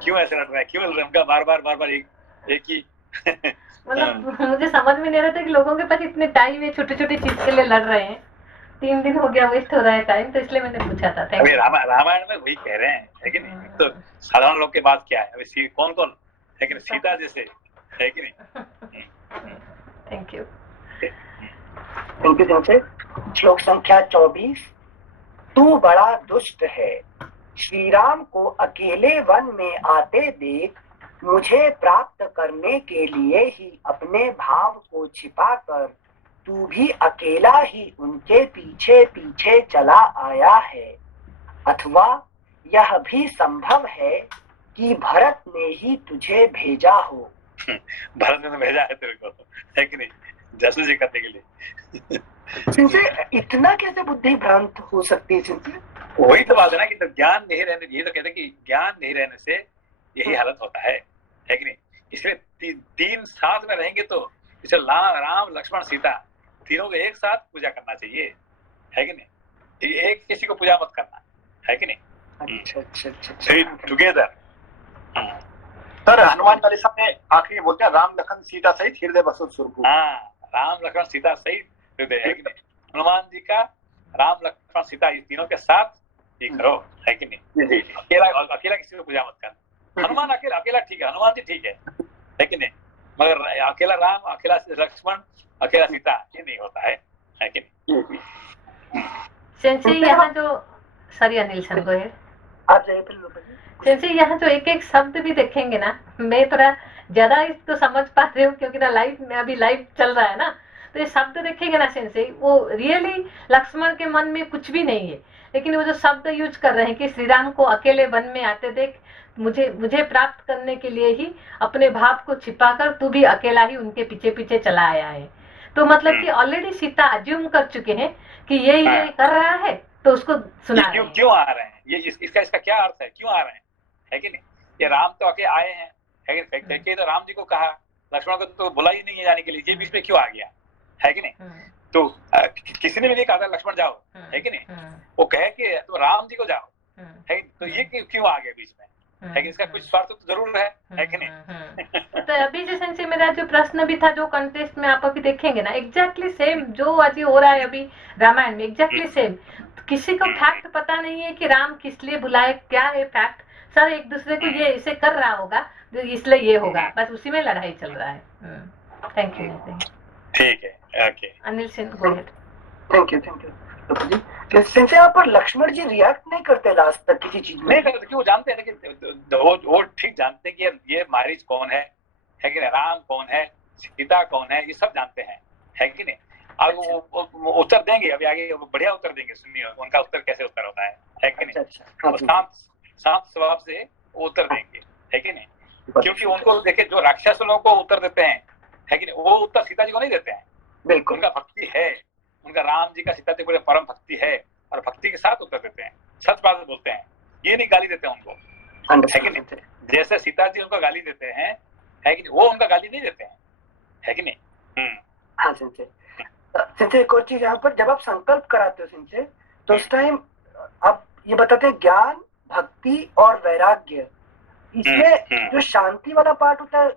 क्यों ऐसे लड़ रहा है, क्यों उनका बार बार एक ही मतलब मुझे समझ में नहीं आ रहा था कि लोगों के पास इतने टाइम है, छोटी छोटी चीज के लिए लड़ रहे हैं। 3 दिन हो गया वेस्ट हो रहा है टाइम, तो इसलिए मैंने पूछा था। अभी रामायण में वही कह रहे हैं, है कि नहीं? तो साधारण लोग के बात क्या है? अभी कौन है कि नहीं, सीता जैसे, है कि नहीं? Thank you. श्लोक संख्या 24। तू बड़ा दुष्ट है, श्री राम को अकेले वन में आते देख मुझे प्राप्त करने के लिए ही अपने भाव को छिपाकर तू भी अकेला ही उनके पीछे पीछे चला आया है। अथवा यह भी संभव है कि भरत ने ही तुझे भेजा हो। भरत ने तो भेजा है तेरे को, है कि नहीं, जासूसी करने के लिए। इतना कैसे बुद्धि भ्रांत हो सकती है? वही तो बात है ना कि तो ज्ञान नहीं रहने, ये तो कहते हैं कि ज्ञान नहीं रहने से यही हालत होता है कि नहीं? इसलिए तीन साथ में रहेंगे तो इसे राम लक्ष्मण सीता तीनों को एक साथ पूजा करना चाहिए, है कि नहीं? एक किसी को पूजा मत करना, है कि नहीं? अच्छा टुगेदर। सर हनुमान चालीसा में आखिरी बोलते हैं राम लखन सीता सहित हृदय बसो सुरभूप। हाँ, राम लक्ष्मण सीता सहित हृदय, है कि नहीं? हनुमान जी का राम लक्ष्मण सीता ये तीनों के साथ ही करो, है कि नहीं? अकेला किसी को पूजा मत करना। हनुमान अकेला ठीक है, हनुमान जी ठीक है कि नहीं? मगर अकेला राम, अकेला लक्ष्मण, अकेला सीता ये नहीं होता है कि नहीं? सेंसी यहाँ जो सॉरी अनिल सर को है, आप जैसे यहाँ जो एक एक शब्द भी देखेंगे ना, मैं थोड़ा ज्यादा इसको समझ पा रही हूँ क्योंकि ना लाइव में अभी लाइव चल रहा है ना, तो ये शब्द देखेंगे ना सेंसे, वो रियली लक्ष्मण के मन में कुछ भी नहीं है, लेकिन वो जो शब्द यूज कर रहे हैं कि श्री राम को अकेले वन में आते देख मुझे प्राप्त करने के लिए ही अपने भाव को छिपाकर तू भी अकेला ही उनके पीछे पीछे चला आया है। तो मतलब कि ऑलरेडी सीता अज्यूम कर चुके हैं कि ये कर रहा है, तो उसको सुना क्यों आ रहे हैं, ये इसका क्या अर्थ है, क्यों आ रहे हैं, है कि नहीं? ये राम तो आके आए हैं, है कि तो राम जी को कहा, लक्ष्मण को तो बुला ही नहीं है जाने के लिए, ये बीच में क्यों आ गया, है कि नहीं? तो किसी ने भी नहीं कहा था लक्ष्मण जाओ, है कि नहीं? वो कहे कि तो राम जी को जाओ, है, तो ये क्यों आ गया बीच में, है कि इसका कुछ स्वार्थ तो जरूर है कि नहीं? तो अभी जैसे मेरा जो प्रश्न भी था, जो कंटेस्ट में आप अभी देखेंगे ना, एग्जैक्टली सेम जो आज हो रहा है अभी रामायण में, एग्जैक्टली सेम। किसी को फैक्ट पता नहीं है कि राम किस लिए बुलाए, क्या है फैक्ट, सब एक दूसरे को ये इसे कर रहा होगा इसलिए ये होगा, बस उसी में लड़ाई चल रहा है। Thank you. ठीक है, okay Anil Singh go ahead. Thank you. Sensei आप पर लक्ष्मण जी रिएक्ट नहीं करते लास्ट तक किसी चीज में? नहीं करते, क्यों? जानते हैं कि वो ठीक जानते हैं कि ये मारीच कौन है कि नहीं, राम कौन है, सीता कौन है, ये सब जानते हैं, है कि नहीं? अब वो उत्तर देंगे, अभी आगे बढ़िया उत्तर देंगे, सुनिए उनका उत्तर कैसे उत्तर होता है कि नहीं? शांत स्वभाव से उत्तर देंगे, है कि नहीं? क्योंकि उनको देखे जो राक्षस लोगों को उत्तर देते हैं, है कि नहीं, वो उत्तर सीता जी को नहीं देते हैं। बिल्कुल, उनका भक्ति है, उनका राम जी का सीता जी को परम भक्ति है, और भक्ति के साथ उत्तर देते हैं, सच बात बोलते हैं, ये नहीं गाली देते हैं उनको, है कि नहीं? जैसे सीता जी उनको गाली देते हैं, है कि नहीं, वो उनका गाली नहीं देते हैं, है कि नहीं? हाँ सिंसे एक और चीज यहाँ पर, जब आप संकल्प कराते हो सिंसे, तो उस टाइम आप ये बताते हैं ज्ञान, भक्ति और वैराग्य, इसमें जो शांति वाला पार्ट होता है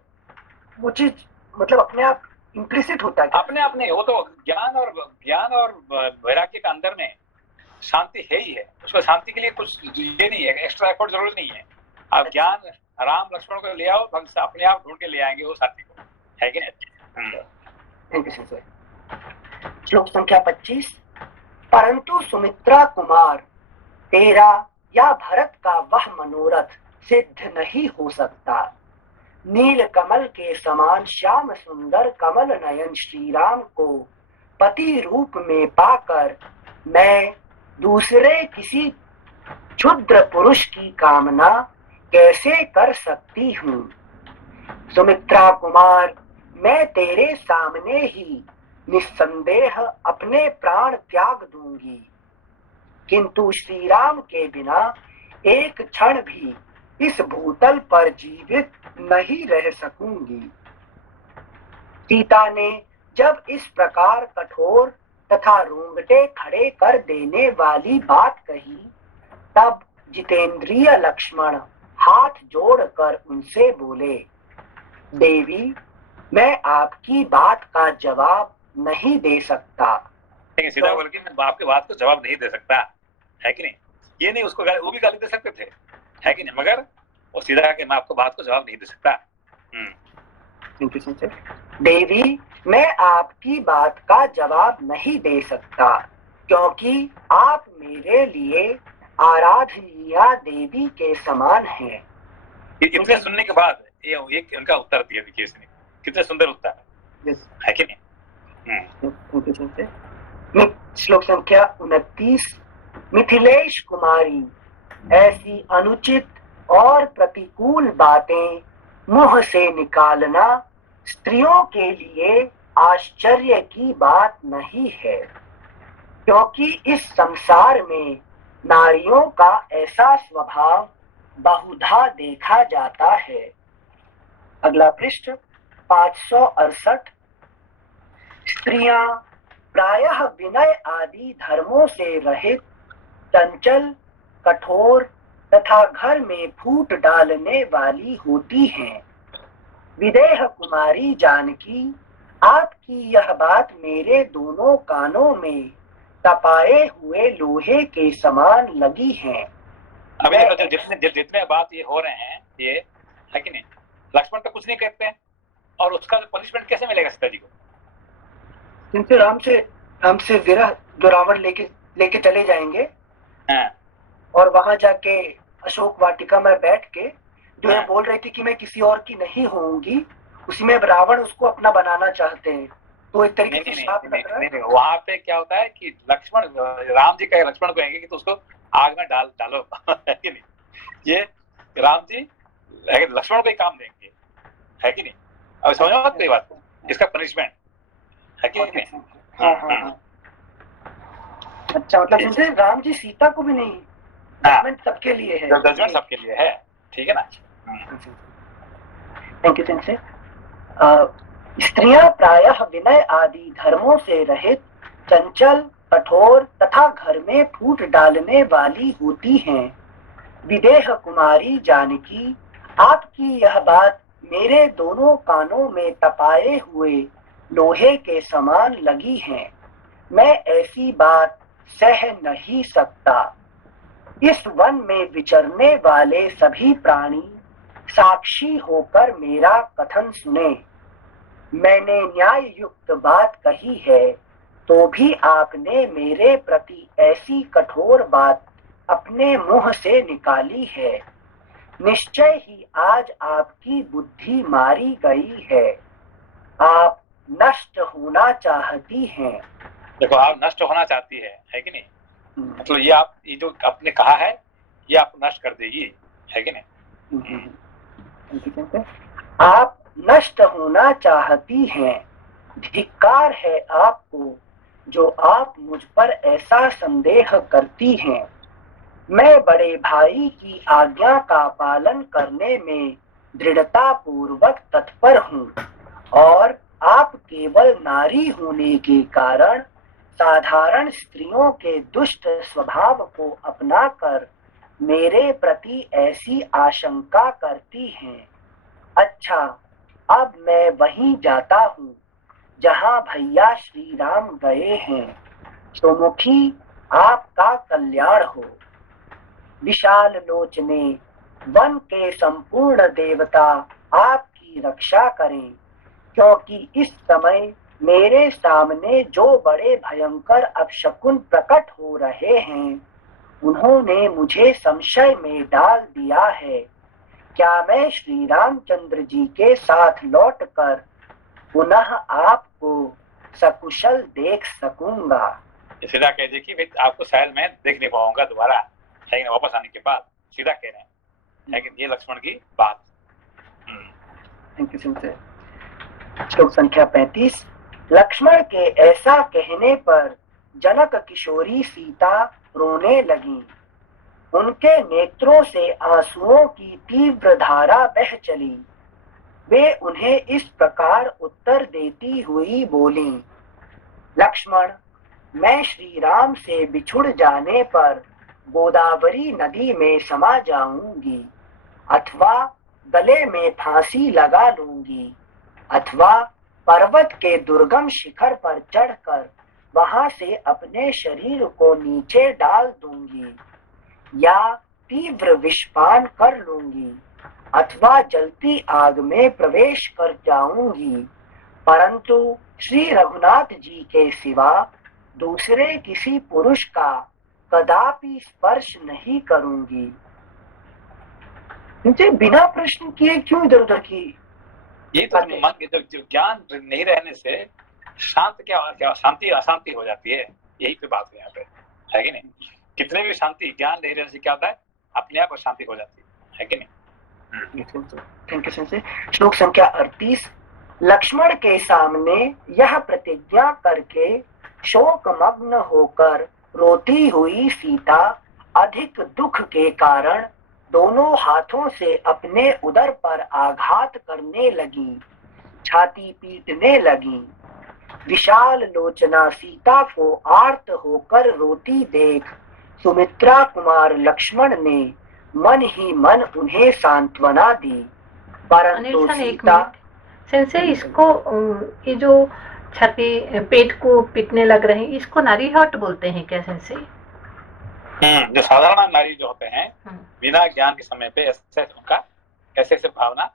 वो चीज मतलब अपने आप इम्प्लिसिट होता है। अपने आप नहीं, वो तो ज्ञान और वैराग्य के अंदर में शांति है ही है, उसको शांति के लिए कुछ ये नहीं है, एक्स्ट्रा एफर्ट जरूर नहीं है। आप ज्ञान राम लक्ष्मण को ले आओ, भक्त अपने आप ढूंढ के ले आएंगे वो साथी को, है कि नहीं? Thank you sir. श्लोक संख्या 25। परंतु सुमित्रा कुमार तेरा या भरत का वह मनोरथ सिद्ध नहीं हो सकता। नील कमल के समान श्याम सुंदर कमल नयन श्री राम को पति रूप में पाकर मैं दूसरे किसी क्षुद्र पुरुष की कामना कैसे कर सकती हूँ। सुमित्रा कुमार, मैं तेरे सामने ही निस्संदेह अपने प्राण त्याग दूंगी, किंतु श्री राम के बिना एक क्षण भी इस भूतल पर जीवित नहीं रह सकूंगी। सीता ने जब इस प्रकार कठोर तथा रोंगटे खड़े कर देने वाली बात कही, तब जितेंद्रिय लक्ष्मण हाथ जोड़कर उनसे बोले, देवी, मैं आपकी बात का जवाब नहीं दे सकता। लेकिन सीधा बोल के मैं आपकी बात को जवाब नहीं दे सकता, है कि नहीं? ये नहीं, उसको वो भी गाली दे सकते थे, है कि नहीं? मगर वो सीधा कि मैं आपको बात को जवाब नहीं दे सकता। देवी, मैं आपकी बात का जवाब नहीं दे सकता, क्योंकि आप मेरे लिए आराधनीय देवी के समान हैं। इतने सुनने के बाद ये एक उनका उत्तर दिया, देखिए इसने कितने सुंदर उत्तर, है कि नहीं? श्लोक संख्या 29। मिथिलेश कुमारी, ऐसी अनुचित और प्रतिकूल बातें मुंह से निकालना स्त्रियों के लिए आश्चर्य की बात नहीं है, क्योंकि इस संसार में नारियों का ऐसा स्वभाव बहुधा देखा जाता है। अगला पृष्ठ 568। स्त्रियां प्रायः विनय आदि धर्मों से रहित, चंचल, कठोर तथा घर में फूट डालने वाली होती हैं। विदेह कुमारी जानकी, आपकी यह बात मेरे दोनों कानों में तपाए हुए लोहे के समान लगी है। अभी देखो जितने बात ये हो रहे हैं, ये है कि नहीं, लक्ष्मण तो कुछ नहीं कहते हैं, और उसका पनिशमेंट कैसे मिलेगा सीता जी को? जिनसे राम से विरह जो रावण लेके चले जाएंगे, और वहां जाके अशोक वाटिका में बैठ के जो ये बोल रही थी कि मैं किसी और की नहीं होंगी, उसी में रावण उसको अपना बनाना चाहते हैं, तो एक तरीके से शाप लग रहा है। वहां पे क्या होता है कि लक्ष्मण, राम जी का लक्ष्मण को कहेंगे कि तो उसको आग में डालो, है कि नहीं? ये राम जी लक्ष्मण को ही काम देंगे, है कि नहीं? अब समझो मत कोई बात, इसका पनिशमेंट है कि नहीं? हाँ। अच्छा, मतलब जैसे राम जी सीता को भी नहीं, जजमेंट सबके लिए है। जजमेंट सबके लिए है, ठीक है ना? Thank you sensei. स्त्रियां प्रायः विनय आदि धर्मों से रहित, चंचल, कठोर तथा घर में फूट डालने वाली होती हैं। विदेह कुमारी जानकी, आपकी यह बात मेरे दोनों कानों में तपाए हुए लोहे के समान लगी है। मैं ऐसी बात सह नहीं सकता। इस वन में विचरने वाले सभी प्राणी साक्षी होकर मेरा कथन सुने। मैंने न्याय युक्त बात कही है, तो भी आपने मेरे प्रति ऐसी कठोर बात अपने मुंह से निकाली है। निश्चय ही आज आपकी बुद्धि मारी गई है। आप नष्ट होना चाहती हैं। देखो, आप नष्ट होना चाहती है कि नहीं? मतलब ये जो आपने कहा है, ये आपको नष्ट कर देगी, है कि नहीं? आप नष्ट होना चाहती हैं। धिक्कार है आपको जो आप मुझ पर ऐसा संदेह करती हैं। मैं बड़े भाई की आज्ञा का पालन करने में दृढ़ता पूर्वक तत्पर हूँ, और आप केवल नारी होने के कारण साधारण स्त्रियों के दुष्ट स्वभाव को अपनाकर मेरे प्रति ऐसी आशंका करती हैं। अच्छा, अब मैं वहीं जाता हूँ जहाँ भैया श्री राम गए हैं। सुमुखी, आपका कल्याण हो। विशाल लोचने, वन के संपूर्ण देवता आपकी रक्षा करें, क्योंकि इस समय मेरे सामने जो बड़े भयंकर अपशकुन प्रकट हो रहे हैं, उन्होंने मुझे संशय में डाल दिया है। क्या मैं श्री रामचंद्र जी के साथ लौटकर पुनः आपको सकुशल देख सकूंगा? सीधा कह दे कि भाई आपको शायद मैं देख नहीं पाऊंगा दोबारा, लेकिन वापस आने के बाद, सीधा कह रहे हैं, लेकिन ये लक्ष्मण की बात। Thank you Singh. श्लोक संख्या 35। लक्ष्मण के ऐसा कहने पर जनक किशोरी सीता रोने लगी। उनके नेत्रों से आंसुओं की तीव्र धारा बह चली। वे उन्हें इस प्रकार उत्तर देती हुई बोली, लक्ष्मण, मैं श्री राम से बिछुड़ जाने पर गोदावरी नदी में समा जाऊंगी, अथवा गले में फांसी लगा लूंगी, अथवा पर्वत के दुर्गम शिखर पर चढ़कर वहां से अपने शरीर को नीचे डाल दूंगी, या तीव्र विषपान कर लूंगी, अथवा जलती आग में प्रवेश कर जाऊंगी, परंतु श्री रघुनाथ जी के सिवा दूसरे किसी पुरुष का कदापि स्पर्श नहीं करूंगी। इनसे बिना प्रश्न किए क्यों इधर उधर की? ये तो मन के जो ज्ञान नहीं रहने से शांत क्या शांति अशांति हो जाती है, यही पे बात है यहाँ पे, है कि नहीं? कितने भी शांति ज्ञान नहीं रहने से क्या होता है, अपने आप शांति हो जाती है कि नहीं? Thank you sir. श्लोक संख्या 38। लक्ष्मण के सामने यह प्रतिज्ञा करके शोकमग्न होकर रोती हुई सीता अधिक दुख के कारण दोनों हाथों से अपने उदर पर आघात करने लगी, छाती पीटने लगी। विशाल लोचना सीता को आर्त होकर रोती देख सुमित्रा कुमार लक्ष्मण ने मन ही मन उन्हें सांत्वना दी, परंतु सीता सेंसे इसको ये जो छाती पेट को पीटने लग रहे हैं, इसको नारी हट बोलते हैं क्या सेंसे? जो साधारण नारी जो होते हैं बिना ज्ञान के समय पे ऐसे उनका ऐसे भावना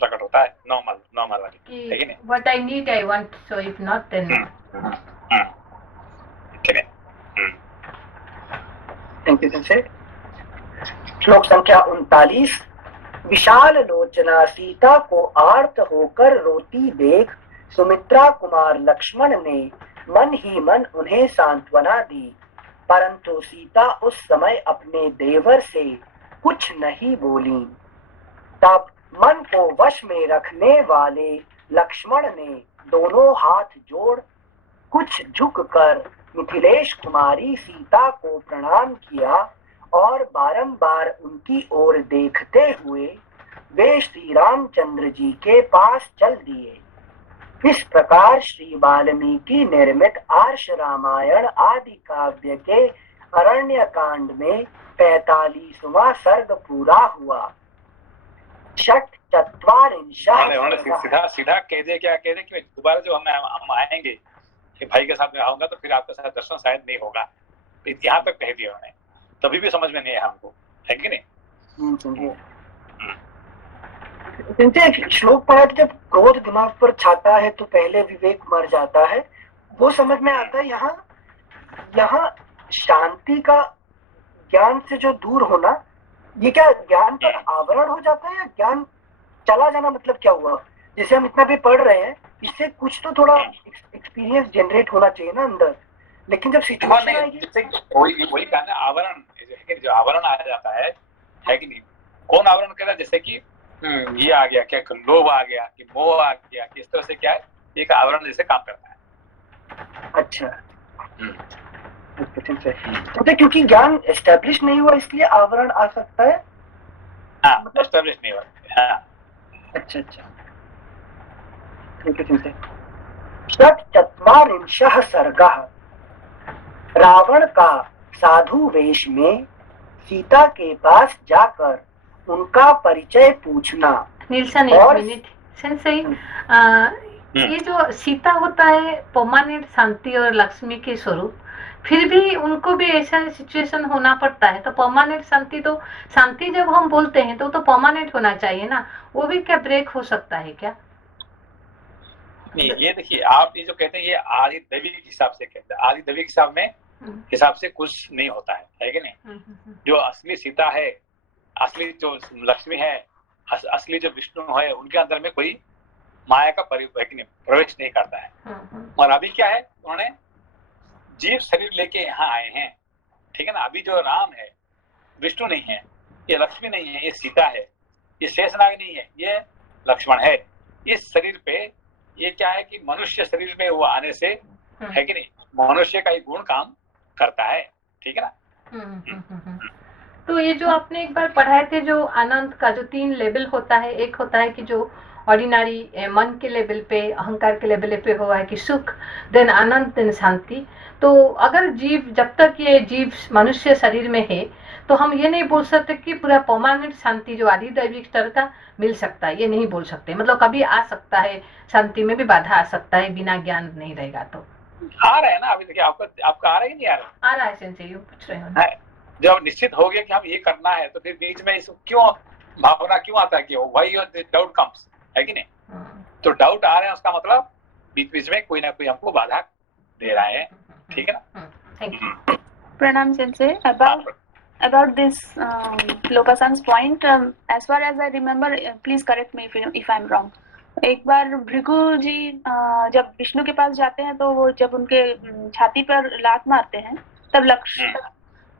प्रकट होता है, नॉर्मल वाली, है कि नहीं? What I need I want, so if not then thank you sensei. श्लोक संख्या 39। विशाल लोचना सीता को आर्त होकर रोती देख सुमित्रा कुमार लक्ष्मण ने मन ही मन उन्हें सांत्वना दी, परंतु सीता उस समय अपने देवर से कुछ नहीं बोली। तब मन को वश में रखने वाले लक्ष्मण ने दोनों हाथ जोड़ कुछ झुककर मिथिलेश कुमारी सीता को प्रणाम किया और बारंबार उनकी ओर देखते हुए वे श्री रामचंद्र जी के पास चल दिए। इस प्रकार श्री वाल्मीकि निर्मित आर्ष रामायण आदि काव्य के अरण्य कांड में 45वां सर्ग पूरा हुआ। सीधा कह दे, क्या कह दे कि दोबारा जो हम आएंगे कि भाई के साथ में आऊंगा तो फिर आपके साथ दर्शन शायद नहीं होगा, यहाँ तक कह दिया उन्होंने, तभी भी समझ में नहीं है हमको, है कि नहीं? श्लोक पढ़ा कि जब क्रोध दिमाग पर छाता है तो पहले विवेक मर जाता है, वो समझ में आता है। यहाँ शांति का ज्ञान से जो दूर होना, ये क्या ज्ञान का आवरण हो जाता है या ज्ञान चला जाना? मतलब क्या हुआ? जैसे हम इतना भी पढ़ रहे हैं, इससे कुछ तो थोड़ा एक्सपीरियंस जनरेट होना चाहिए ना अंदर, लेकिन जब सिचुएशन आएगी वही कहना आवरण, जो आवरण आ जाता है कि नहीं? कौन आवरण कहता है? जैसे कि ये आ गया, क्या लोभ आ गया, कि मोह आ गया, कि इस तरह से क्या है, एक आवरण जैसे काम करता है। अच्छा, तो क्योंकि ज्ञान एस्टेब्लिश नहीं हुआ इसलिए आवरण आ सकता है। हाँ, मतलब एस्टेब्लिश नहीं हुआ। हाँ। अच्छा, ठीक है। षट्चत्वारिंशः सर्गः। रावण का साधु वेश में सीता के पास जाकर उनका परिचय पूछना। नीलसन, एक मिनट सेंसे, ये जो सीता होता है परमानेंट शांति और लक्ष्मी के स्वरूप, फिर भी उनको भी ऐसा सिचुएशन होना पड़ता है, तो परमानेंट शांति, तो शांति जब हम बोलते हैं तो परमानेंट होना चाहिए ना, वो भी क्या ब्रेक हो सकता है क्या? नहीं, ये देखिए, आप ये जो कहते हैं ये आदि दैवी के हिसाब से कहते हैं, आदि दैवी के हिसाब से कुछ नहीं होता है कि नहीं? जो असली सीता है, असली जो लक्ष्मी है, असली जो विष्णु है उनके अंदर में कोई माया का प्रवेश नहीं करता है। और अभी क्या है, उन्होंने जीव शरीर लेके यहाँ आए हैं, ठीक है ना। अभी जो राम है विष्णु नहीं है, ये लक्ष्मी नहीं है, ये सीता है, ये शेषनाग नहीं है, ये लक्ष्मण है। इस शरीर पे ये क्या है कि मनुष्य शरीर में वो आने से है कि नहीं, मनुष्य का ही गुण काम करता है, ठीक है ना। तो ये जो आपने एक बार पढ़ाए थे जो अनंत का जो 3 लेवल होता है, एक होता है कि जो ऑर्डिनरी मन के लेवल पे, अहंकार के लेवल पे हुआ है कि सुख, देन आनंद, देन शांति। तो अगर जीव, जब तक ये जीव मनुष्य शरीर में है, तो हम ये नहीं बोल सकते कि पूरा परमानेंट शांति जो आदिदैविक स्तर का मिल सकता है, ये नहीं बोल सकते। मतलब कभी आ सकता है, शांति में भी बाधा आ सकता है, बिना ज्ञान नहीं रहेगा तो। आ रहा है ना, अभी देखिए आपका आ रहा है कि नहीं आ रहा? आ रहा है सेंसे, ये पूछ रहे हो। जब निश्चित हो गया कि हम ये करना है, तो फिर बीच में इसको क्यों भावना क्यों आता है कि व्हाई डाउट कम्स, है कि नहीं। तो डाउट आ रहे हैं, उसका मतलब बीच बीच में कोई ना कोई हमको बाधा दे रहा है, ठीक है ना। Pranam Sensei, about this Lokasan's point, as far as I remember, please correct me if I'm wrong. एक बार भृगु जी जब विष्णु के पास जाते हैं, तो वो जब उनके छाती पर लात मारते हैं,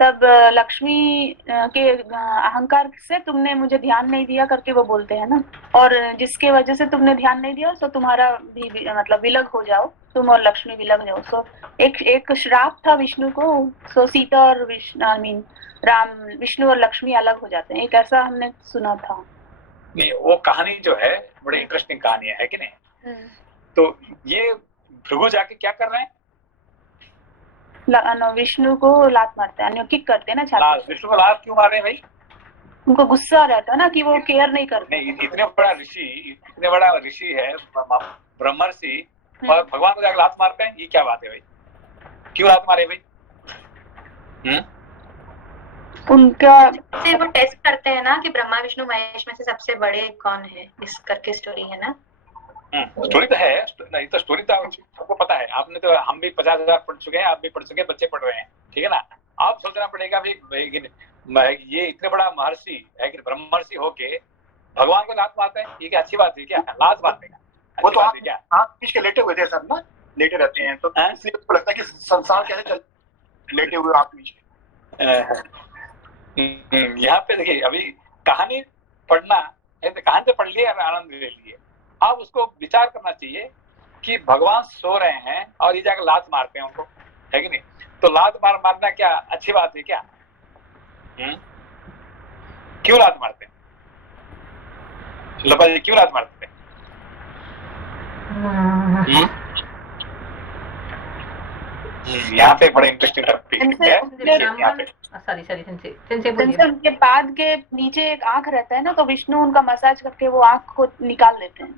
तब लक्ष्मी के अहंकार से तुमने मुझे ध्यान नहीं दिया करके वो बोलते हैं ना, और जिसके वजह से तुमने ध्यान नहीं दिया तो तुम्हारा भी मतलब विलग हो जाओ, तुम और लक्ष्मी विलग जाओ। सो एक श्राप था विष्णु को। सो सीता और विष्णु और लक्ष्मी अलग हो जाते हैं, एक ऐसा हमने सुना था। नहीं, वो कहानी जो है बड़ी इंटरेस्टिंग कहानी है कि नहीं। तो ये भृगु जाके क्या कर रहे हैं, विष्णु को लात मारते हैं, किक करते हैं ना छाती। विष्णु को लात क्यों मार रहे हैं भाई? उनको गुस्सा रहता है ना कि वो केयर नहीं करते। नहीं, इतने बड़ा ऋषि है ब्रह्मर्षि, और भगवान को जाकर लात मारते हैं, ये क्या बात है भाई? क्यों लात मारे भाई? उनका से वो टेस्ट करते हैं ना कि ब्रह्मा विष्णु महेश में से सबसे बड़े कौन है, इस करके स्टोरी है ना। स्टोरी तो है, नहीं तो स्टोरी तो सबको पता है। आपने तो, हम भी 50,000 पढ़ चुके हैं, आप भी पढ़ चुके हैं, बच्चे पढ़ रहे हैं, ठीक है ना। आप सोचना पड़ेगा भाई, ये इतने बड़ा महर्षि है कि ब्रह्मर्षि होके भगवान को लात मारते हैं, ये क्या अच्छी बात है क्या? लात मारने का वो तो आप पीछ के लेटे हुए थे सर ना, लेटे रहते हैं, तो इसलिए तो लगता है कि संसार कैसे चल, लेटे हुए आप पीछे। यहाँ पे देखिए, अभी कहानी पढ़ना है तो कहानी तो पढ़ लिए और आनंद ले लिए। अब उसको विचार करना चाहिए कि भगवान सो रहे हैं और ये जाकर लात मारते हैं उनको, है कि नहीं। तो लात मारना क्या अच्छी बात है क्या? क्यों लात मारते हैं लपा जी, क्यों लात मारते हैं? यहाँ पे बड़े इंटरेस्टिंग टॉपिक है। उनके पाद के नीचे एक आंख रहता है ना, तो विष्णु उनका मसाज करके वो आंख को निकाल लेते हैं।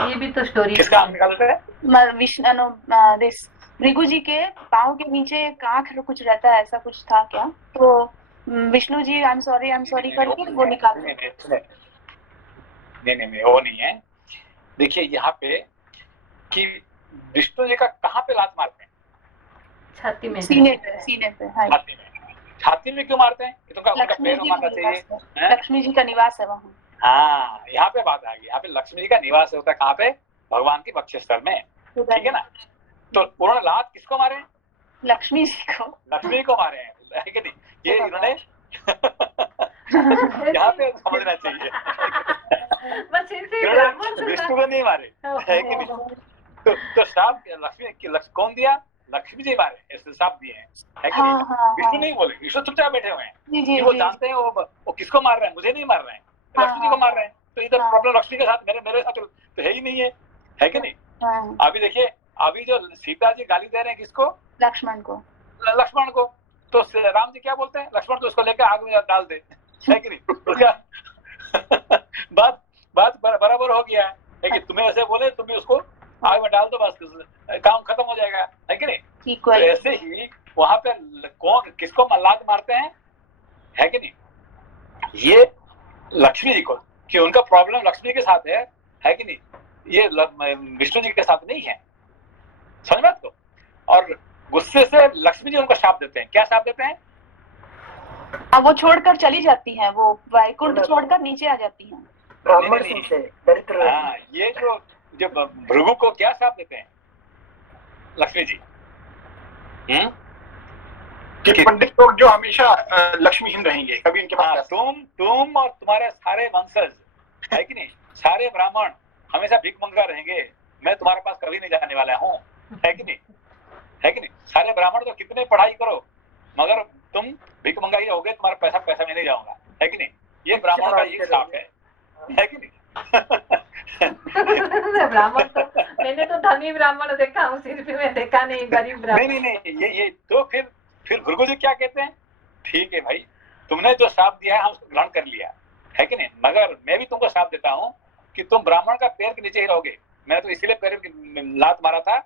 ये भी तो स्टोरी किसका आंख निकाल देते हैं? विष्णु भृगु जी के पाँव के नीचे एक आंख कुछ रहता है, ऐसा कुछ था क्या? तो Vishnu ji I am sorry करके वो निकाल देते हैं। नहीं, वो नहीं है। देखिए यहाँ पे कि विष्णु जी का कहाँ पे लात मारते हैं? छाती में, सीने पे। हाँ, छाती में क्यों मारते हैं? तो उनका पैर मारना चाहिए। लक्ष्मी जी का निवास है वहाँ। हाँ, यहाँ पे बात आ गई। यहाँ पे लक्ष्मी जी का निवास होता है कहाँ पे? भगवान की वक्षस्थल में, ठीक है ना। तो उन्होंने लात किसको मारे? लक्ष्मी जी को मारे हैं, है कि नहीं। ये इन्होंने यहाँ पे समझना चाहिए, विष्णु को नहीं मारे, है कि नहीं। तो श्राप लक्ष्मी कौन दिया? लक्ष्मी जी मारे, ऐसे श्राप दिए हैं, है कि नहीं। विष्णु नहीं बोले, विष्णु चुपचाप बैठे हुए हैं। वो जानते हैं वो किसको मार रहे हैं, मुझे नहीं मार रहे हैं, लक्ष्मी जी को मार रहे हैं। तो ये तो प्रॉब्लम लक्ष्मी के साथ, मेरे साथ तो है ही नहीं है कि नहीं। अभी देखिए, अभी जो सीता जी गाली दे रहे हैं किसको? लक्ष्मण को। तो राम जी क्या बोलते हैं? लक्ष्मण तो उसको लेकर आग में डाल दे, है कि नहीं। उसका बात बराबर हो गया है कि तुम्हें ऐसे बोले, तुम्हें उसको आग में डाल दो, बस काम खत्म हो जाएगा, है कि नहीं। तो ऐसे ही वहां पे कौन किसको लात मारते हैं, है कि नहीं। ये लक्ष्मी जी को, कि उनका प्रॉब्लम लक्ष्मी के साथ है कि नहीं। ये विष्णु जी के साथ नहीं है, समझ बात को। और गुस्से से लक्ष्मी जी उनको शाप देते हैं। क्या शाप देते हैं? हाँ, वो छोड़कर चली जाती हैं, वो वैकुंठ छोड़कर नीचे आ जाती हैं। ब्राह्मण से दरिद्र। हाँ, ये जो भृगु को क्या शाप देते हैं लक्ष्मी जी? कि पंडित लोग जो हमेशा लक्ष्मीहीन रहेंगे, कभी इनके पास। हाँ, तुम और तुम्हारे सारे वंशज है कि नहीं, सारे ब्राह्मण हमेशा भीख मंगा रहेंगे, मैं तुम्हारे पास कभी नहीं जाने वाला हूँ, है कि नहीं, है कि नहीं? सारे ब्राह्मण तो कितने पढ़ाई करो मगर तुम भीख मंगा ही रहोगे, तुम्हारा पैसा मैं नहीं जाऊंगा, है कि नहीं? ये ब्राह्मण का ये शाप है कि नहीं? ब्राह्मण तो मैंने तो धनी ब्राह्मण देखा हूँ, सिर्फ में देखा नहीं गरीब ब्राह्मण। नहीं, ये तो फिर भृगु जी क्या कहते हैं, ठीक है भाई, तुमने जो शाप दिया है हम उसको ग्रहण कर लिया, है कि नहीं, मगर मैं भी तुमको शाप देता हूँ कि तुम ब्राह्मण का पैर के नीचे ही रहोगे। मैं तो इसलिए पैर लात मारा था,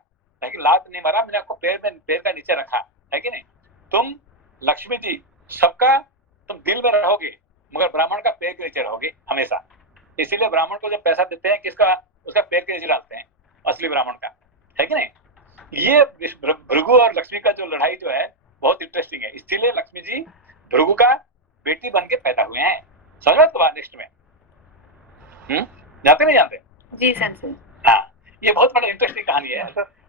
लेकिन लात नहीं मारा, मैंने आपको पैर का नीचे रखा, है कि नहीं? तुम लक्ष्मी जी सबका तुम दिल में रहोगे मगर ब्राह्मण का पैर के नीचे रहोगे हमेशा। इसीलिए ब्राह्मण को जब पैसा देते हैं किसका, उसका पैर के नीचे डालते हैं, असली ब्राह्मण का, है कि नहीं? ये भृगु और लक्ष्मी का जो लड़ाई जो है बहुत इंटरेस्टिंग है, इसीलिए लक्ष्मी जी भृगु का बेटी बन के पैदा हुए हैं। समझ में तो नेक्स्ट में जानते नहीं जानते जी सेंसे। हाँ, ये बहुत बड़ा इंटरेस्टिंग कहानी है।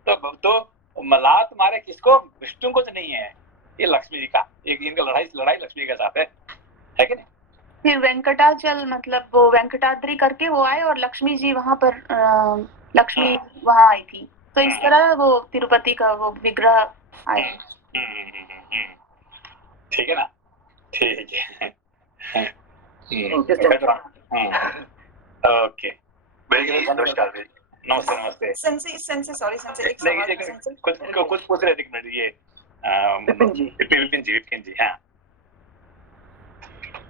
तो लात मारे किसको, विष्णु को तो नहीं है, ये लक्ष्मी जी का एक इनका लड़ाई लक्ष्मी के साथ है कि नहीं? फिर वेंकटाचल मतलब वो वेंकटाद्री करके वो आए और लक्ष्मी जी वहां पर लक्ष्मी वहां आई थी, तो इस तरह वो तिरुपति का वो विग्रह आए। ठीक है ना, ठीक है। ओके, नमस्कार, नमस्ते। सेंसे सॉरी सेंसे, एक सवाल सेंसे, कुछ पूछ रहे थे एक मिनट, ये विपिन जी हाँ।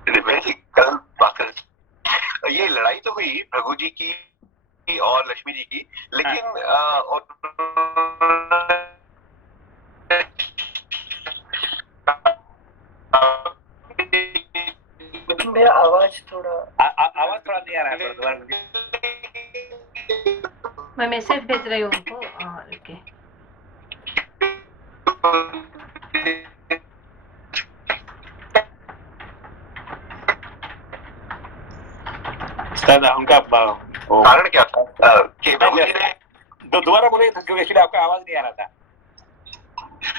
जी कल बात कर, ये लड़ाई तो हुई भृगु जी की और लक्ष्मी जी की, लेकिन और मेरा आवाज थोड़ा नहीं आ रहा है, दोबारा मैं मैसेज भेज रही हूँ उनको। ओके, उनका कारण क्या था कि भृगु जी ने दोबारा बोले क्योंकि एक्चुअली आपका आवाज नहीं आ रहा था।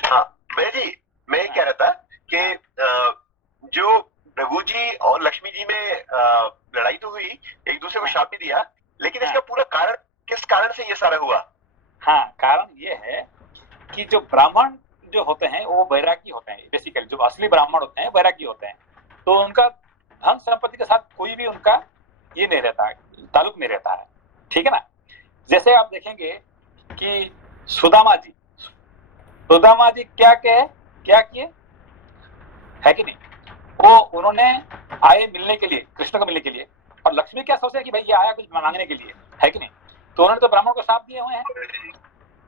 हाँ मैं ये कह रहा था कि जो भृगु जी और लक्ष्मी जी में लड़ाई तो हुई, एक दूसरे को शाप भी दिया, लेकिन इसका पूरा कारण किस कारण से ये सारा हुआ? हाँ, कारण ये है कि जो ब्राह्मण जो होते हैं वो बैरागी होते हैं, बेसिकली जो असली ब्राह्मण होते हैं बैरागी होते हैं, तो उनका धन संपत्ति के साथ कोई भी उनका ये नहीं रहता है, ताल्लुक नहीं रहता है, ठीक है ना? जैसे आप देखेंगे कि सुदामा जी क्या किए है कि नहीं, वो उन्होंने आए मिलने के लिए, कृष्ण को मिलने के लिए, और लक्ष्मी क्या सोचे कि भाई ये आया कुछ मांगने के लिए, है कि नहीं? तो उन्होंने तो ब्राह्मण को शाप दिए हुए हैं,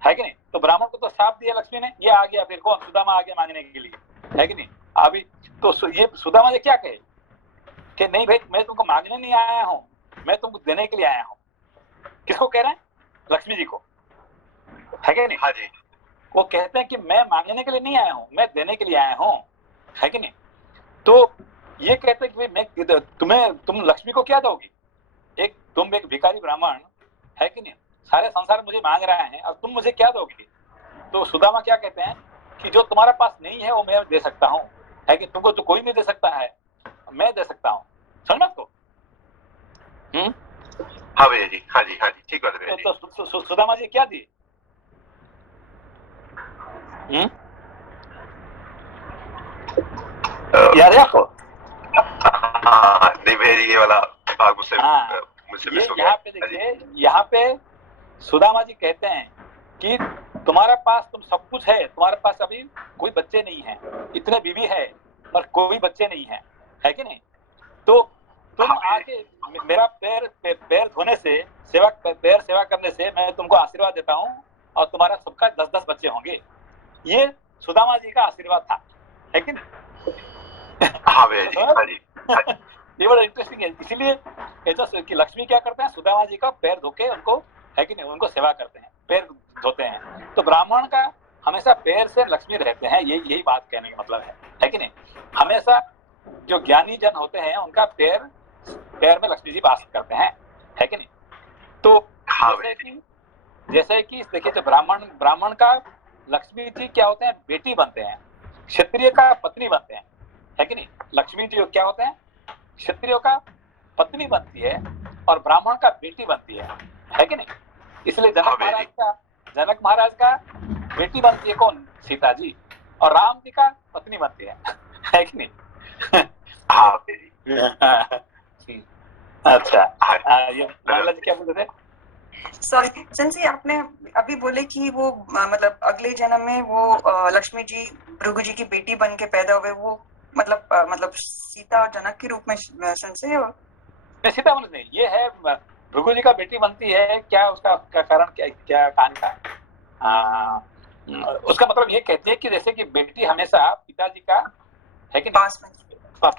है कि नहीं? तो ब्राह्मण को तो शाप दिया लक्ष्मी ने, ये आ गया फिर कौन, सुदामा आ गया मांगने के लिए, है कि नहीं? अभी तो ये सुदामा जी क्या कहे कि नहीं भाई मैं तुमको मांगने नहीं आया हूं, मैं तुमको देने के लिए आया हूं। किसको कह रहे हैं? लक्ष्मी जी को, है कि नहीं? हाँ जी। वो कहते हैं कि मैं मांगने के लिए नहीं आया हूं, मैं देने के लिए आया हूं, है कि नहीं? तो ये कहते हैं कि मैं तुम लक्ष्मी को क्या दोगी? तुम एक भिखारी ब्राह्मण, है कि नहीं, सारे संसार मुझे मांग रहे हैं और तुम मुझे क्या दोगी? तो सुदामा क्या कहते हैं कि जो तुम्हारे पास नहीं है वो मैं दे सकता हूँ, है कि तुमको तो कोई नहीं दे सकता है, मैं दे सकता हूँ। समझ को? हाँ भैया जी, हाँ जी, ठीक बात है। तो सुदामा जी क्या दिए? याद है आपको? नहीं भैया जी, ये वाला भाग मुझसे मिस हो गया। यहाँ पे देखिए, यहाँ पे सुदामा जी कहते हैं कि तुम्हारे पास तुम सब कुछ है, तुम्हारे पास अभी कोई बच्चे नहीं है, इतने बीवी है पर कोई बच्चे नहीं है कि नहीं? तो तुम आके मेरा पैर धोने से, पैर सेवा करने से मैं तुमको आशीर्वाद देता हूँ और तुम्हारा सबका 10-10 बच्चे होंगे। ये सुदामा जी का आशीर्वाद था, है कि नहीं? हाँ भैया जी, हाँ जी। ये बड़ा इंटरेस्टिंग है। इसीलिए कि लक्ष्मी क्या करते हैं, सुदामा जी का पैर धो के उनको, है कि नहीं, उनको सेवा करते हैं, पैर धोते हैं। तो ब्राह्मण का हमेशा पैर से लक्ष्मी रहते हैं, यही बात कहने का मतलब है कि नहीं? हमेशा जो ज्ञानी जन होते हैं उनका पैर में लक्ष्मी जी वास करते हैं, है कि नहीं? तो जैसे कि देखिए, जो ब्राह्मण का लक्ष्मी जी क्या होते हैं, बेटी बनते हैं, क्षत्रिय का पत्नी बनते हैं, है कि नहीं? लक्ष्मी जी क्या होते हैं, क्षत्रियो का पत्नी बनती है और ब्राह्मण का बेटी बनती है कि नहीं? इसलिए जनक महाराज का बेटी बनती है कौन, सीता जी, और राम जी का पत्नी बनती है कि नहीं? अच्छा, ये जी क्या बोलते थे? सॉरी सेंसी, आपने अभी बोले कि वो मतलब अगले जन्म में वो लक्ष्मी जी भृगु जी की बेटी बन के पैदा हुए, वो मतलब सीता और जनक के रूप में सेंसी? और सीता मतलब नहीं, ये है भृगु जी का बेटी बनती है, क्या उसका कारण क्या कहानी का? उसका मतलब ये कहती है कि जैसे कि बेटी हमेशा पिताजी का, है कि नहीं, है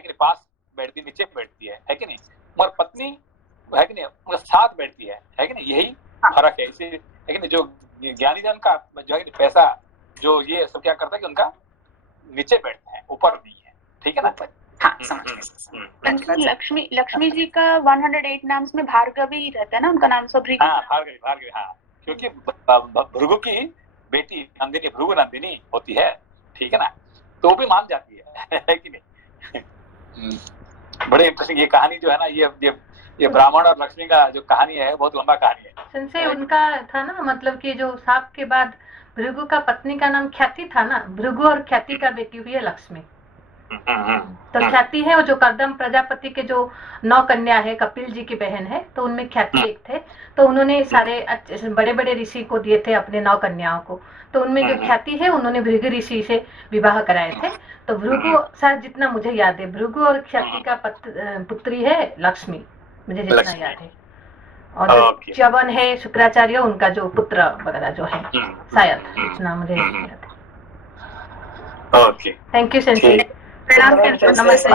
कि नहीं, पास बैठती, नीचे बैठती है कि नहीं, और पत्नी, है कि नहीं, उनके साथ बैठती है कि नहीं? यही फर्क है इसे, है कि नहीं? जो ज्ञानी जन का जो है पैसा, जो ये सब क्या करता है कि उनका नीचे बैठते हैं, ऊपर नहीं है, ठीक है ना? हाँ, समझ गए। लक्ष्मी जी का 108 नाम्स में भार्गवी रहता है ना उनका नाम, सब भृगु। हाँ, भार्गवी, हाँ, क्योंकि भृगु की बेटी नंदिनी, भृगु नंदिनी होती है, ठीक है ना? तो वो भी मान जाती है कि नहीं? बड़े इंटरेस्टिंग ये कहानी जो है ना, ये ब्राह्मण और लक्ष्मी का जो कहानी है, बहुत लंबा कहानी है। संशय उनका था ना, मतलब कि जो साप के बाद भृगु का पत्नी का नाम ख्याति था ना, भृगु और ख्याति का बेटी हुई है लक्ष्मी। तो ख्याति है, और जो कर्दम प्रजापति के जो 9 कन्या है, कपिल जी की बहन है, तो उनमें ख्याति एक थे। तो उन्होंने सारे बड़े बड़े ऋषि को दिए थे अपने 9 कन्याओं को, तो उनमें जो ख्याति है उन्होंने भृगु ऋषि से विवाह कराए थे। तो भृगु, शायद जितना मुझे याद है, भृगु और ख्याति का पुत्री है लक्ष्मी, मुझे जितना याद है। और जो च्यवन है शुक्राचार्य, उनका जो पुत्र वगैरह जो है, शायद इतना मुझे याद है। Thank you sensi. नमस्ते।